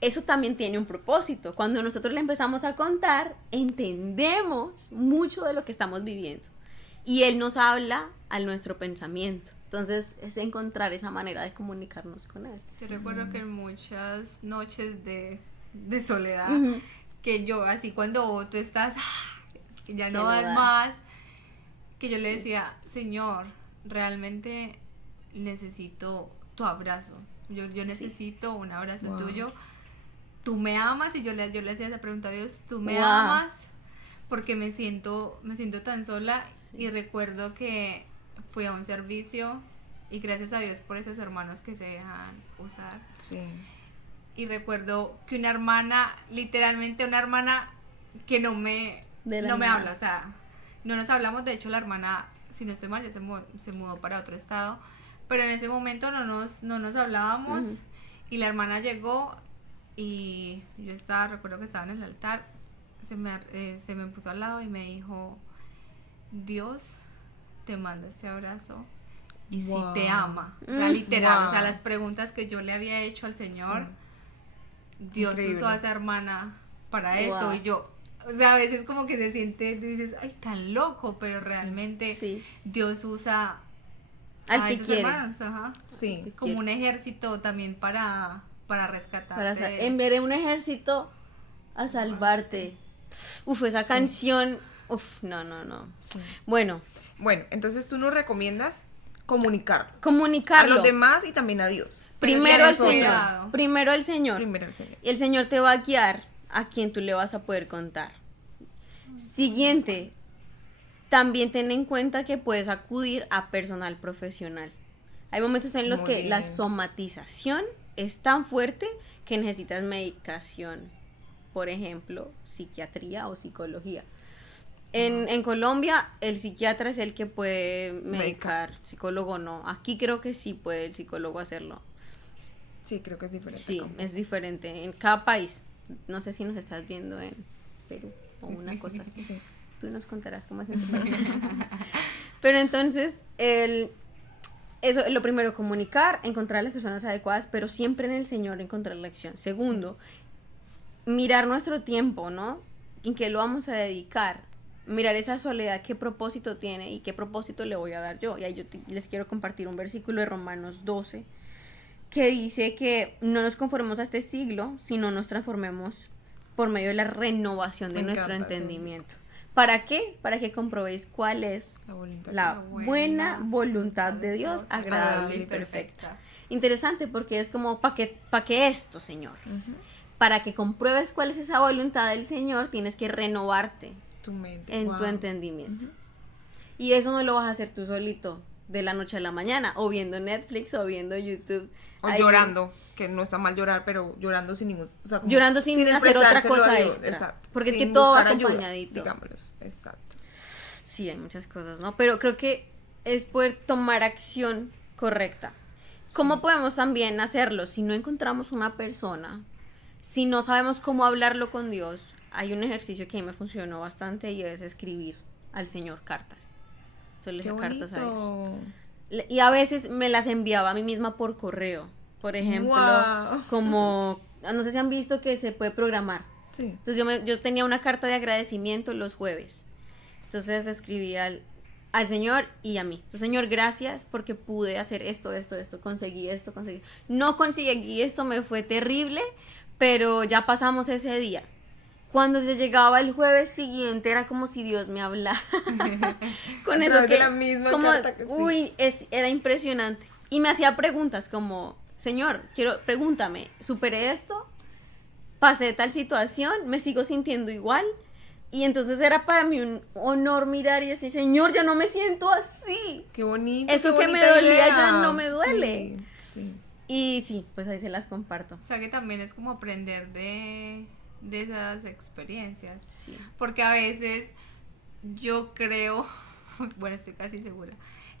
Eso también tiene un propósito. Cuando nosotros le empezamos a contar, entendemos mucho de lo que estamos viviendo. Y Él nos habla a nuestro pensamiento. Entonces, es encontrar esa manera de comunicarnos con Él. Yo recuerdo que en muchas noches de soledad, Ujú. que yo así cuando tú estás, que ya Que no no das das. más, que yo le decía, Señor, realmente necesito tu abrazo. Yo necesito un abrazo Wow. tuyo. Tú me amas, y yo le hacía esa pregunta a Dios, tú me Wow. amas, porque me siento tan sola. Sí. Y recuerdo que fui a un servicio, y gracias a Dios por esos hermanos que se dejan usar. Sí. Y recuerdo que una hermana, literalmente una hermana que no me De la me nada. habla, o sea, no nos hablamos. De hecho, la hermana, si no estoy mal, ya se mudó para otro estado, pero en ese momento no nos hablábamos. Ujú. Y la hermana llegó, y yo recuerdo que estaba en el altar, se me puso al lado y me dijo, Dios te manda este abrazo y si Wow. te ama. O sea, literal, Wow. o sea, las preguntas que yo le había hecho al Señor, Dios Increíble. usó a esa hermana para eso. Wow. Y yo, o sea, a veces como que se siente, tú dices, ay, tan loco, pero realmente Sí. Dios usa Al a que esas quiere. hermanas, ajá, Sí. como un ejército también para rescatarte. Para de- enviaré un ejército a salvarte. Uf, esa Sí. canción. Uf, no, no, no. Sí. Bueno, Bueno, entonces tú nos recomiendas comunicarlo a comunicarlo. los demás y también a Dios. Primero Pero al ten Señor. cuidado. Primero al Señor. Primero al Señor. Y el Señor te va a guiar a quien tú le vas a poder contar. Siguiente, también ten en cuenta que puedes acudir a personal profesional. Hay momentos en los Muy que la bien. somatización es tan fuerte que necesitas medicación. Por ejemplo, psiquiatría o psicología. En Colombia, el psiquiatra es el que puede medicar, psicólogo no. Aquí creo que sí puede el psicólogo hacerlo. Sí, creo que es diferente. Sí, como- es diferente en cada país. No sé si nos estás viendo en Perú o una cosa así. Sí. Tú nos contarás cómo es en tu país. Pero entonces, eso, lo primero, comunicar, encontrar a las personas adecuadas, pero siempre en el Señor encontrar la acción. Segundo, mirar nuestro tiempo, ¿no? ¿En qué lo vamos a dedicar? Mirar esa soledad, qué propósito tiene y qué propósito le voy a dar yo. Y ahí les quiero compartir un versículo de Romanos 12 que dice que no nos conformemos a este siglo, sino nos transformemos por medio de la renovación de Me nuestro encanta ese entendimiento. ¿Para qué? Para que comprobéis cuál es La voluntad. la buena voluntad de Dios, agradable y y perfecta. Interesante porque es como, ¿para qué esto, Señor? Ujú. Para que compruebes cuál es esa voluntad del Señor, tienes que renovarte Tu mente. en Wow. tu entendimiento. Y eso no lo vas a hacer tú solito, de la noche a la mañana, o viendo Netflix, o viendo YouTube. O Ahí- llorando, que no está mal llorar, pero llorando sin ningún... O sea, como Llorando sin hacer otra prestárselo cosa a Dios, extra. Exacto. Porque es Sin que todo va buscar ayuda, acompañadito. digámoslos. Exacto. Sí, hay muchas cosas, ¿no? Pero creo que es poder tomar acción correcta. ¿Cómo Sí. podemos también hacerlo? Si no encontramos una persona, si no sabemos cómo hablarlo con Dios, hay un ejercicio que a mí me funcionó bastante y es escribir al Señor cartas. Entonces, Qué cartas a Dios. bonito. Y a veces me las enviaba a mí misma por correo. Por ejemplo, Wow. como, no sé si han visto que se puede programar. Sí. Entonces yo tenía una carta de agradecimiento los jueves. Entonces escribí al Señor y a mí. Entonces, Señor, gracias porque pude hacer esto, conseguí esto, conseguí. No conseguí esto, me fue terrible, pero ya pasamos ese día. Cuando se llegaba el jueves siguiente era como si Dios me hablara. Con A eso través de que, la misma como, carta que sí. uy, era impresionante. Y me hacía preguntas como, Señor, pregúntame, ¿superé esto? ¿Pasé tal situación? ¿Me sigo sintiendo igual? Y entonces era para mí un honor mirar y decir, Señor, ya no me siento así. Qué bonito. Eso qué que me bonita dolía idea. ya no me duele. Sí, sí. Y sí, pues ahí se las comparto. O sea que también es como aprender de esas experiencias. Sí. Porque a veces yo creo, bueno, estoy casi segura,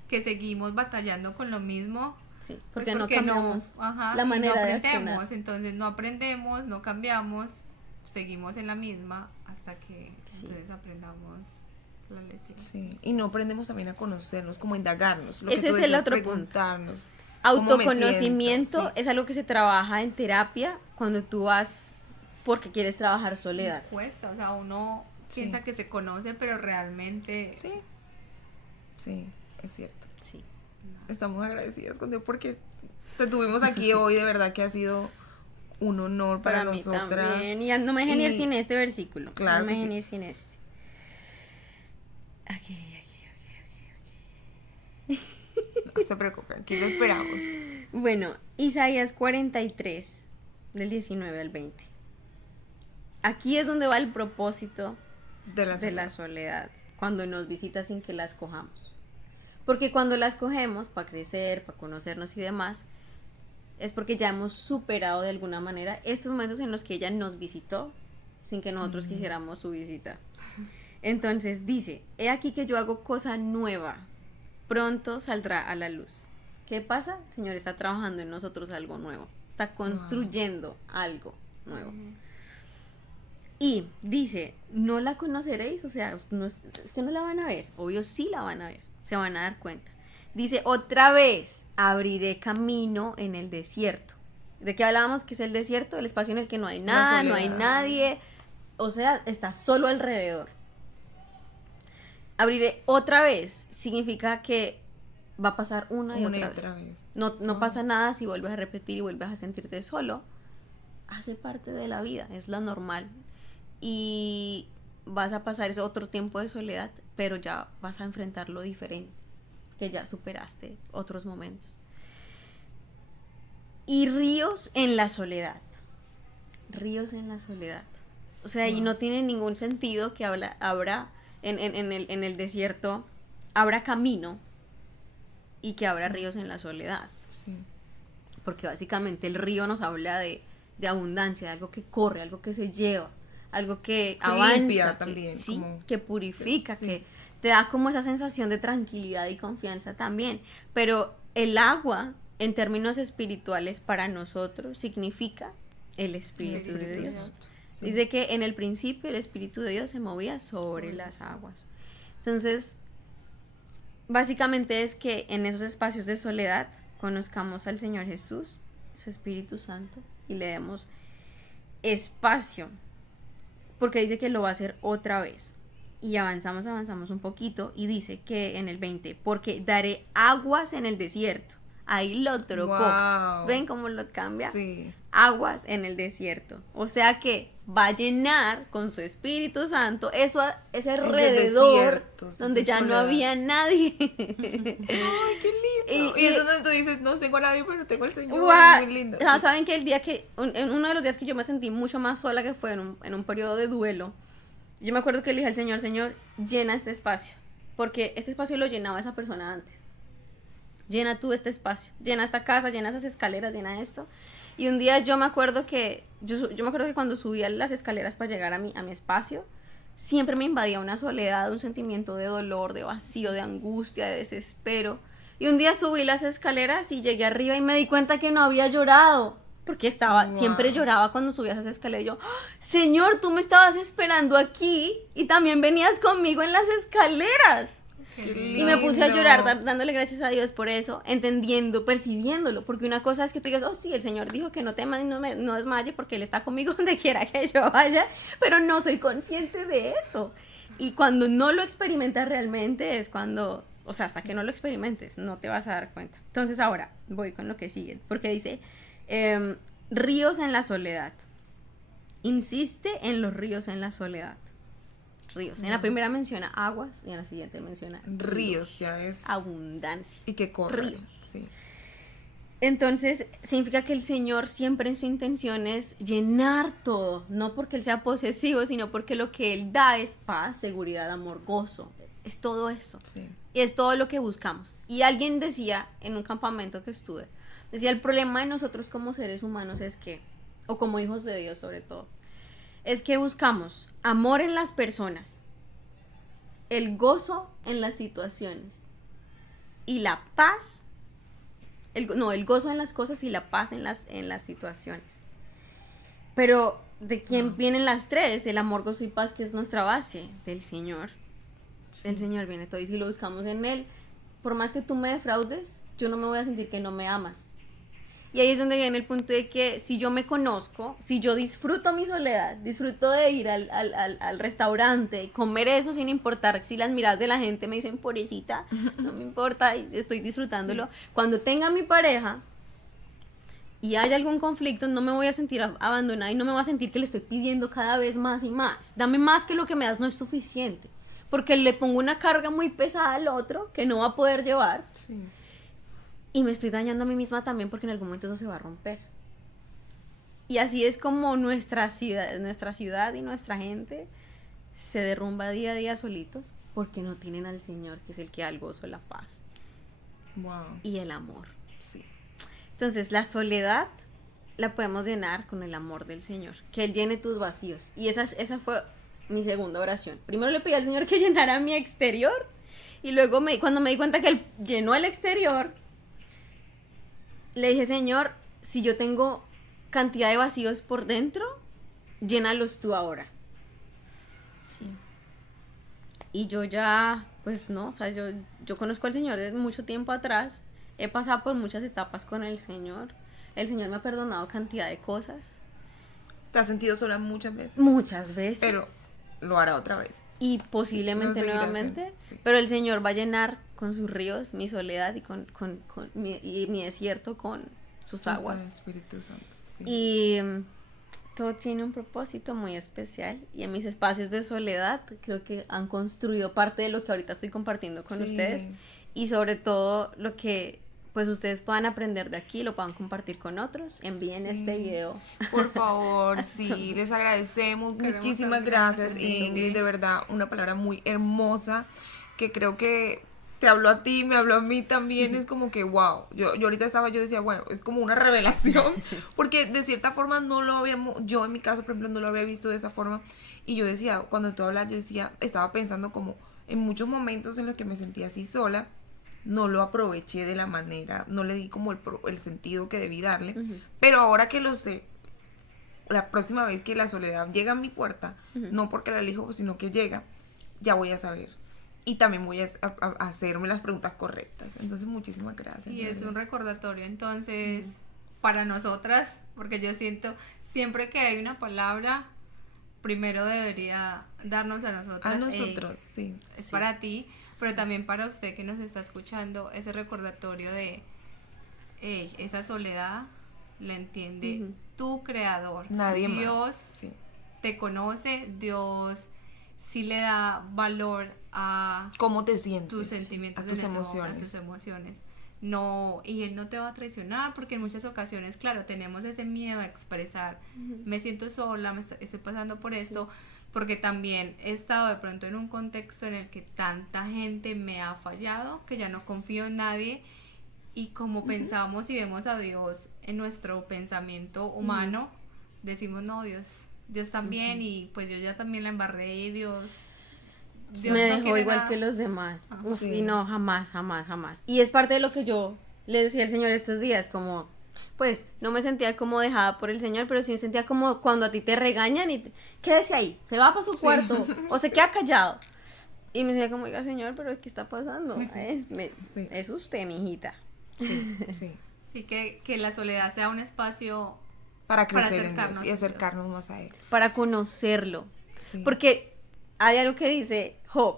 que seguimos batallando con lo mismo. Sí, pues porque no cambiamos ajá, la y manera no de aprendemos, accionar. entonces no aprendemos, no cambiamos, seguimos en la misma hasta que Sí. entonces aprendamos la lección. Sí. Y no aprendemos también a conocernos, como a indagarnos. Lo Ese que tú es el decías, otro punto. preguntarnos. ¿Cómo me Autoconocimiento siento? Sí. es algo que se trabaja en terapia cuando tú vas porque quieres trabajar soledad. Cuesta, o sea, uno Sí. piensa que se conoce, pero realmente Sí. Sí, es cierto. Sí. Estamos agradecidas con Dios porque te tuvimos aquí hoy, de verdad que ha sido un honor para Para mí nosotras. también. Y ya no me dejen ir Y- sin este versículo. Claro no me que dejen sí. ir sin este. Aquí. No se preocupen, aquí lo esperamos. Bueno, Isaías 43, del 19 al 20. Aquí es donde va el propósito De la de la soledad, cuando nos visita sin que las cojamos. Porque cuando las cogemos para crecer, para conocernos y demás, es porque ya hemos superado de alguna manera estos momentos en los que ella nos visitó sin que nosotros quisiéramos su visita. Entonces dice, he aquí que yo hago cosa nueva, pronto saldrá a la luz. ¿Qué pasa? El Señor está trabajando en nosotros algo nuevo, está construyendo algo nuevo. Y dice, no la conoceréis, o sea, es que no la van a ver, obvio sí la van a ver, se van a dar cuenta. Dice, otra vez abriré camino en el desierto. ¿De qué hablábamos? Que es el desierto, el espacio en el que no hay nada, no hay soledad. nadie. O sea, está solo alrededor. Abriré otra vez significa que va a pasar una y otra vez. No pasa nada si vuelves a repetir y vuelves a sentirte solo. Hace parte de la vida, es lo normal. Y vas a pasar ese otro tiempo de soledad, pero ya vas a enfrentar lo diferente, que ya superaste otros momentos. Y ríos en la soledad. Ríos en la soledad. O sea, y no tiene ningún sentido que abra en el desierto, abra camino y que abra ríos en la soledad. Sí. Porque básicamente el río nos habla de abundancia, de algo que corre, algo que se lleva, algo que avanza, limpia también, sí, como- que purifica, sí. que te da como esa sensación de tranquilidad y confianza también. Pero el agua, en términos espirituales, para nosotros significa el Espíritu de Dios. Sí. Dice que en el principio el Espíritu de Dios se movía sobre las aguas. Entonces, básicamente es que en esos espacios de soledad conozcamos al Señor Jesús, su Espíritu Santo, y le demos espacio, porque dice que lo va a hacer otra vez. Y avanzamos un poquito, y dice que en el 20, porque daré aguas en el desierto. Ahí lo trocó. Wow. ¿Ven cómo lo cambia? Sí. Aguas en el desierto. O sea que va a llenar con su Espíritu Santo ese alrededor desierto, sí, donde esa ya no soledad. había nadie. Ay, qué lindo. Y- Y, es y- donde tú dices, no tengo a nadie, pero tengo al Señor. Guau. Es muy lindo. Saben que el día que, en uno de los días que yo me sentí mucho más sola, que fue en un periodo de duelo, yo me acuerdo que le dije al Señor, Señor, llena este espacio, porque este espacio lo llenaba esa persona antes. Llena tú este espacio, llena esta casa, llena esas escaleras, llena esto. Y un día yo me acuerdo que cuando subía las escaleras para llegar a mi espacio, siempre me invadía una soledad, un sentimiento de dolor, de vacío, de angustia, de desespero. Y un día subí las escaleras y llegué arriba y me di cuenta que no había llorado, porque siempre Wow. lloraba cuando subía esas escaleras. Y yo, ¡Ah! Señor, tú me estabas esperando aquí y también venías conmigo en las escaleras. Qué Y me puse a lindo. llorar dándole gracias a Dios por eso, entendiendo, percibiéndolo, porque una cosa es que tú digas, oh sí, el Señor dijo que no temas y no desmaye porque Él está conmigo donde quiera que yo vaya, pero no soy consciente de eso. Y cuando no lo experimentas realmente es cuando, o sea, hasta que no lo experimentes, no te vas a dar cuenta. Entonces ahora voy con lo que sigue, porque dice, ríos en la soledad. Insiste en los ríos en la soledad. Ríos. En la primera menciona aguas y en la siguiente menciona Ríos, ya es. abundancia. Y que corren. Ríos. Sí. Entonces, significa que el Señor siempre en su intención es llenar todo, no porque Él sea posesivo, sino porque lo que Él da es paz, seguridad, amor, gozo. Es todo eso. Sí. Y es todo lo que buscamos. Y alguien decía en un campamento que estuve, decía, el problema de nosotros como seres humanos es que, o como hijos de Dios sobre todo, es que buscamos amor en las personas, el gozo en las situaciones y la paz, el gozo en las cosas y la paz en las situaciones. Pero ¿de quién vienen las tres? El amor, gozo y paz, que es nuestra base, del Señor. Del Señor viene todo. Y si lo buscamos en Él, por más que tú me defraudes, yo no me voy a sentir que no me amas. Y ahí es donde viene el punto de que si yo me conozco, si yo disfruto mi soledad, disfruto de ir al restaurante y comer eso sin importar si las miradas de la gente me dicen pobrecita, no me importa, y estoy disfrutándolo. Sí. Cuando tenga mi pareja y haya algún conflicto, no me voy a sentir abandonada y no me voy a sentir que le estoy pidiendo cada vez más y más. Dame más, que lo que me das no es suficiente, porque le pongo una carga muy pesada al otro que no va a poder llevar. Sí. Y me estoy dañando a mí misma también, porque en algún momento eso se va a romper. Y así es como nuestra ciudad y nuestra gente se derrumba día a día solitos, porque no tienen al Señor, que es el que da el gozo, la paz Wow. y el amor. Sí. Entonces la soledad la podemos llenar con el amor del Señor, que Él llene tus vacíos. Y esa fue mi segunda oración. Primero le pedí al Señor que llenara mi exterior, y luego cuando me di cuenta que Él llenó el exterior, le dije, Señor, si yo tengo cantidad de vacíos por dentro, llénalos tú ahora. Sí. Y yo ya pues no, o sea, yo conozco al Señor desde mucho tiempo atrás, he pasado por muchas etapas con el Señor me ha perdonado cantidad de cosas. Te has sentido sola muchas veces, Muchas veces. pero lo hará otra vez. Y posiblemente Lo seguirá nuevamente, haciendo, sí. pero el Señor va a llenar con sus ríos mi soledad y con mi desierto con sus aguas. Espíritu Santo, sí. Y todo tiene un propósito muy especial y en mis espacios de soledad creo que han construido parte de lo que ahorita estoy compartiendo con Sí. ustedes y sobre todo lo que pues ustedes puedan aprender de aquí, lo puedan compartir con otros, envíen Sí. este video. Por favor, sí, les agradecemos, Queremos muchísimas agradecer, gracias, sí. Ingrid, de verdad, una palabra muy hermosa, que creo que te habló a ti, me habló a mí también, es como que wow, yo ahorita yo decía, bueno, es como una revelación, porque de cierta forma no lo habíamos, yo en mi caso, por ejemplo, no lo había visto de esa forma, y yo decía, cuando tú hablas, yo decía, estaba pensando como en muchos momentos en los que me sentía así sola, no lo aproveché de la manera, no le di como el sentido que debí darle, pero ahora que lo sé, la próxima vez que la soledad llega a mi puerta, no porque la elijo, sino que llega, ya voy a saber. Y también voy a hacerme las preguntas correctas. Entonces, muchísimas gracias. Y de es verdad. un recordatorio entonces para nosotras, porque yo siento siempre que hay una palabra, primero debería darnos a nosotras. A "Ey, nosotros, sí. es Sí. para ti, pero también para usted que nos está escuchando, ese recordatorio de "Ey, esa soledad la entiende Ujú. tu creador. Nadie Dios más. Sí. te conoce, Dios sí le da valor a ¿Cómo te sientes? tus sentimientos, a tus en ese momento, emociones. a tus emociones. No, y él no te va a traicionar porque en muchas ocasiones, claro, tenemos ese miedo a expresar, me siento sola, estoy pasando por esto, porque también he estado de pronto en un contexto en el que tanta gente me ha fallado, que ya no confío en nadie, y como pensamos y vemos a Dios en nuestro pensamiento humano, decimos, no, Dios también, y pues yo ya también la embarré y Dios Me no dejó quiere igual nada. que los demás. Ajá. Uf, Sí. y no, jamás. Y es parte de lo que yo le decía al Señor estos días, como, pues, no me sentía como dejada por el Señor, pero sí me sentía como cuando a ti te regañan y quédese ahí, se va para su cuarto o se queda callado. Y me decía como, oiga, Señor, pero ¿qué está pasando? Sí. Es usted, mi hijita. Sí, sí. Sí, que la soledad sea un espacio Para Para crecer en Dios acercarnos y a Dios. acercarnos más a Él. Para conocerlo. Sí. Porque hay algo que dice Job.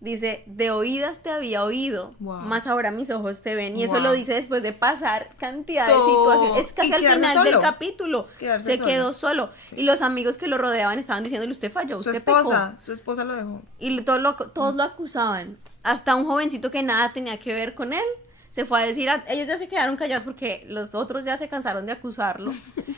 Dice, de oídas te había oído, Wow. más ahora mis ojos te ven. Y eso Wow. lo dice después de pasar cantidad de Todo. situaciones. Es casi Y al quedarse final del solo. capítulo. Quedarse Se solo. quedó solo. Sí. Y los amigos que lo rodeaban estaban diciéndole, usted falló, Su usted pecó. esposa lo dejó. Y todos lo acusaban. Hasta un jovencito que nada tenía que ver con él. Se fue a decir, ellos ya se quedaron callados porque los otros ya se cansaron de acusarlo.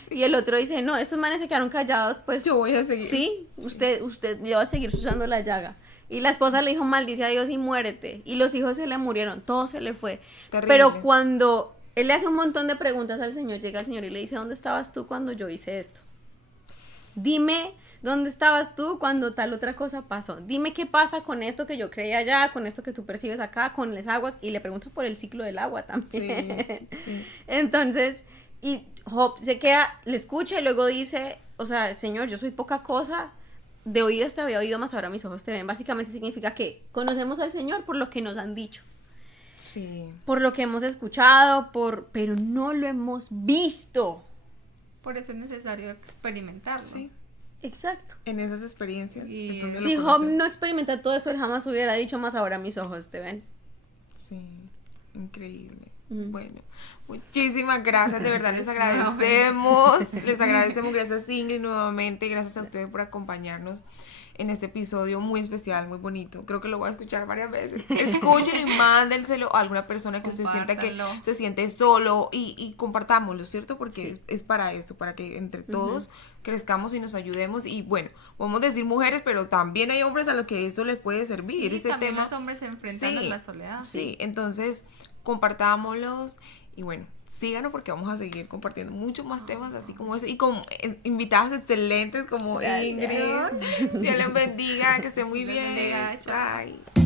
Y el otro dice, no, estos manes se quedaron callados, pues Yo voy a seguir. sí, usted le va a seguir usando la llaga. Y la esposa le dijo, maldice a Dios y muérete. Y los hijos se le murieron, todo se le fue. Terrible. Pero cuando él le hace un montón de preguntas al Señor, llega el Señor y le dice, ¿dónde estabas tú cuando yo hice esto? Dime, ¿dónde estabas tú cuando tal otra cosa pasó? Dime qué pasa con esto que yo creía allá, con esto que tú percibes acá, con las aguas. Y le pregunta por el ciclo del agua también. Sí. Entonces, y Job se queda, le escucha y luego dice, o sea, Señor, yo soy poca cosa, de oídas te había oído, más ahora mis ojos te ven. Básicamente significa que conocemos al Señor por lo que nos han dicho, Sí. por lo que hemos escuchado, pero no lo hemos visto. por eso es necesario experimentarlo. Sí. Exacto. En esas experiencias. Y es donde Si lo Job conocemos. no experimenta todo eso, él jamás hubiera dicho, más ahora mis ojos te ven. Sí, increíble. Mm. Bueno, muchísimas gracias, de verdad les agradecemos. Les agradecemos, gracias Ingrid nuevamente, gracias a ustedes por acompañarnos en este episodio muy especial, muy bonito. Creo que lo voy a escuchar varias veces. Escúchenlo y mándenselo a alguna persona que usted sienta que Compártanlo. se siente solo y compartámoslo, ¿cierto? Porque es para esto, para que entre todos crezcamos y nos ayudemos. Y bueno, podemos decir mujeres, pero también hay hombres a los que eso les puede servir. Sí, este también tema. los hombres se enfrentan a Sí, la soledad. Sí, entonces compartámoslos y bueno, síganos porque vamos a seguir compartiendo muchos más temas así como ese y con invitadas excelentes como Gracias. Ingrid. Dios les bendiga, que estén muy Dios bien. bendiga, chao. Bye.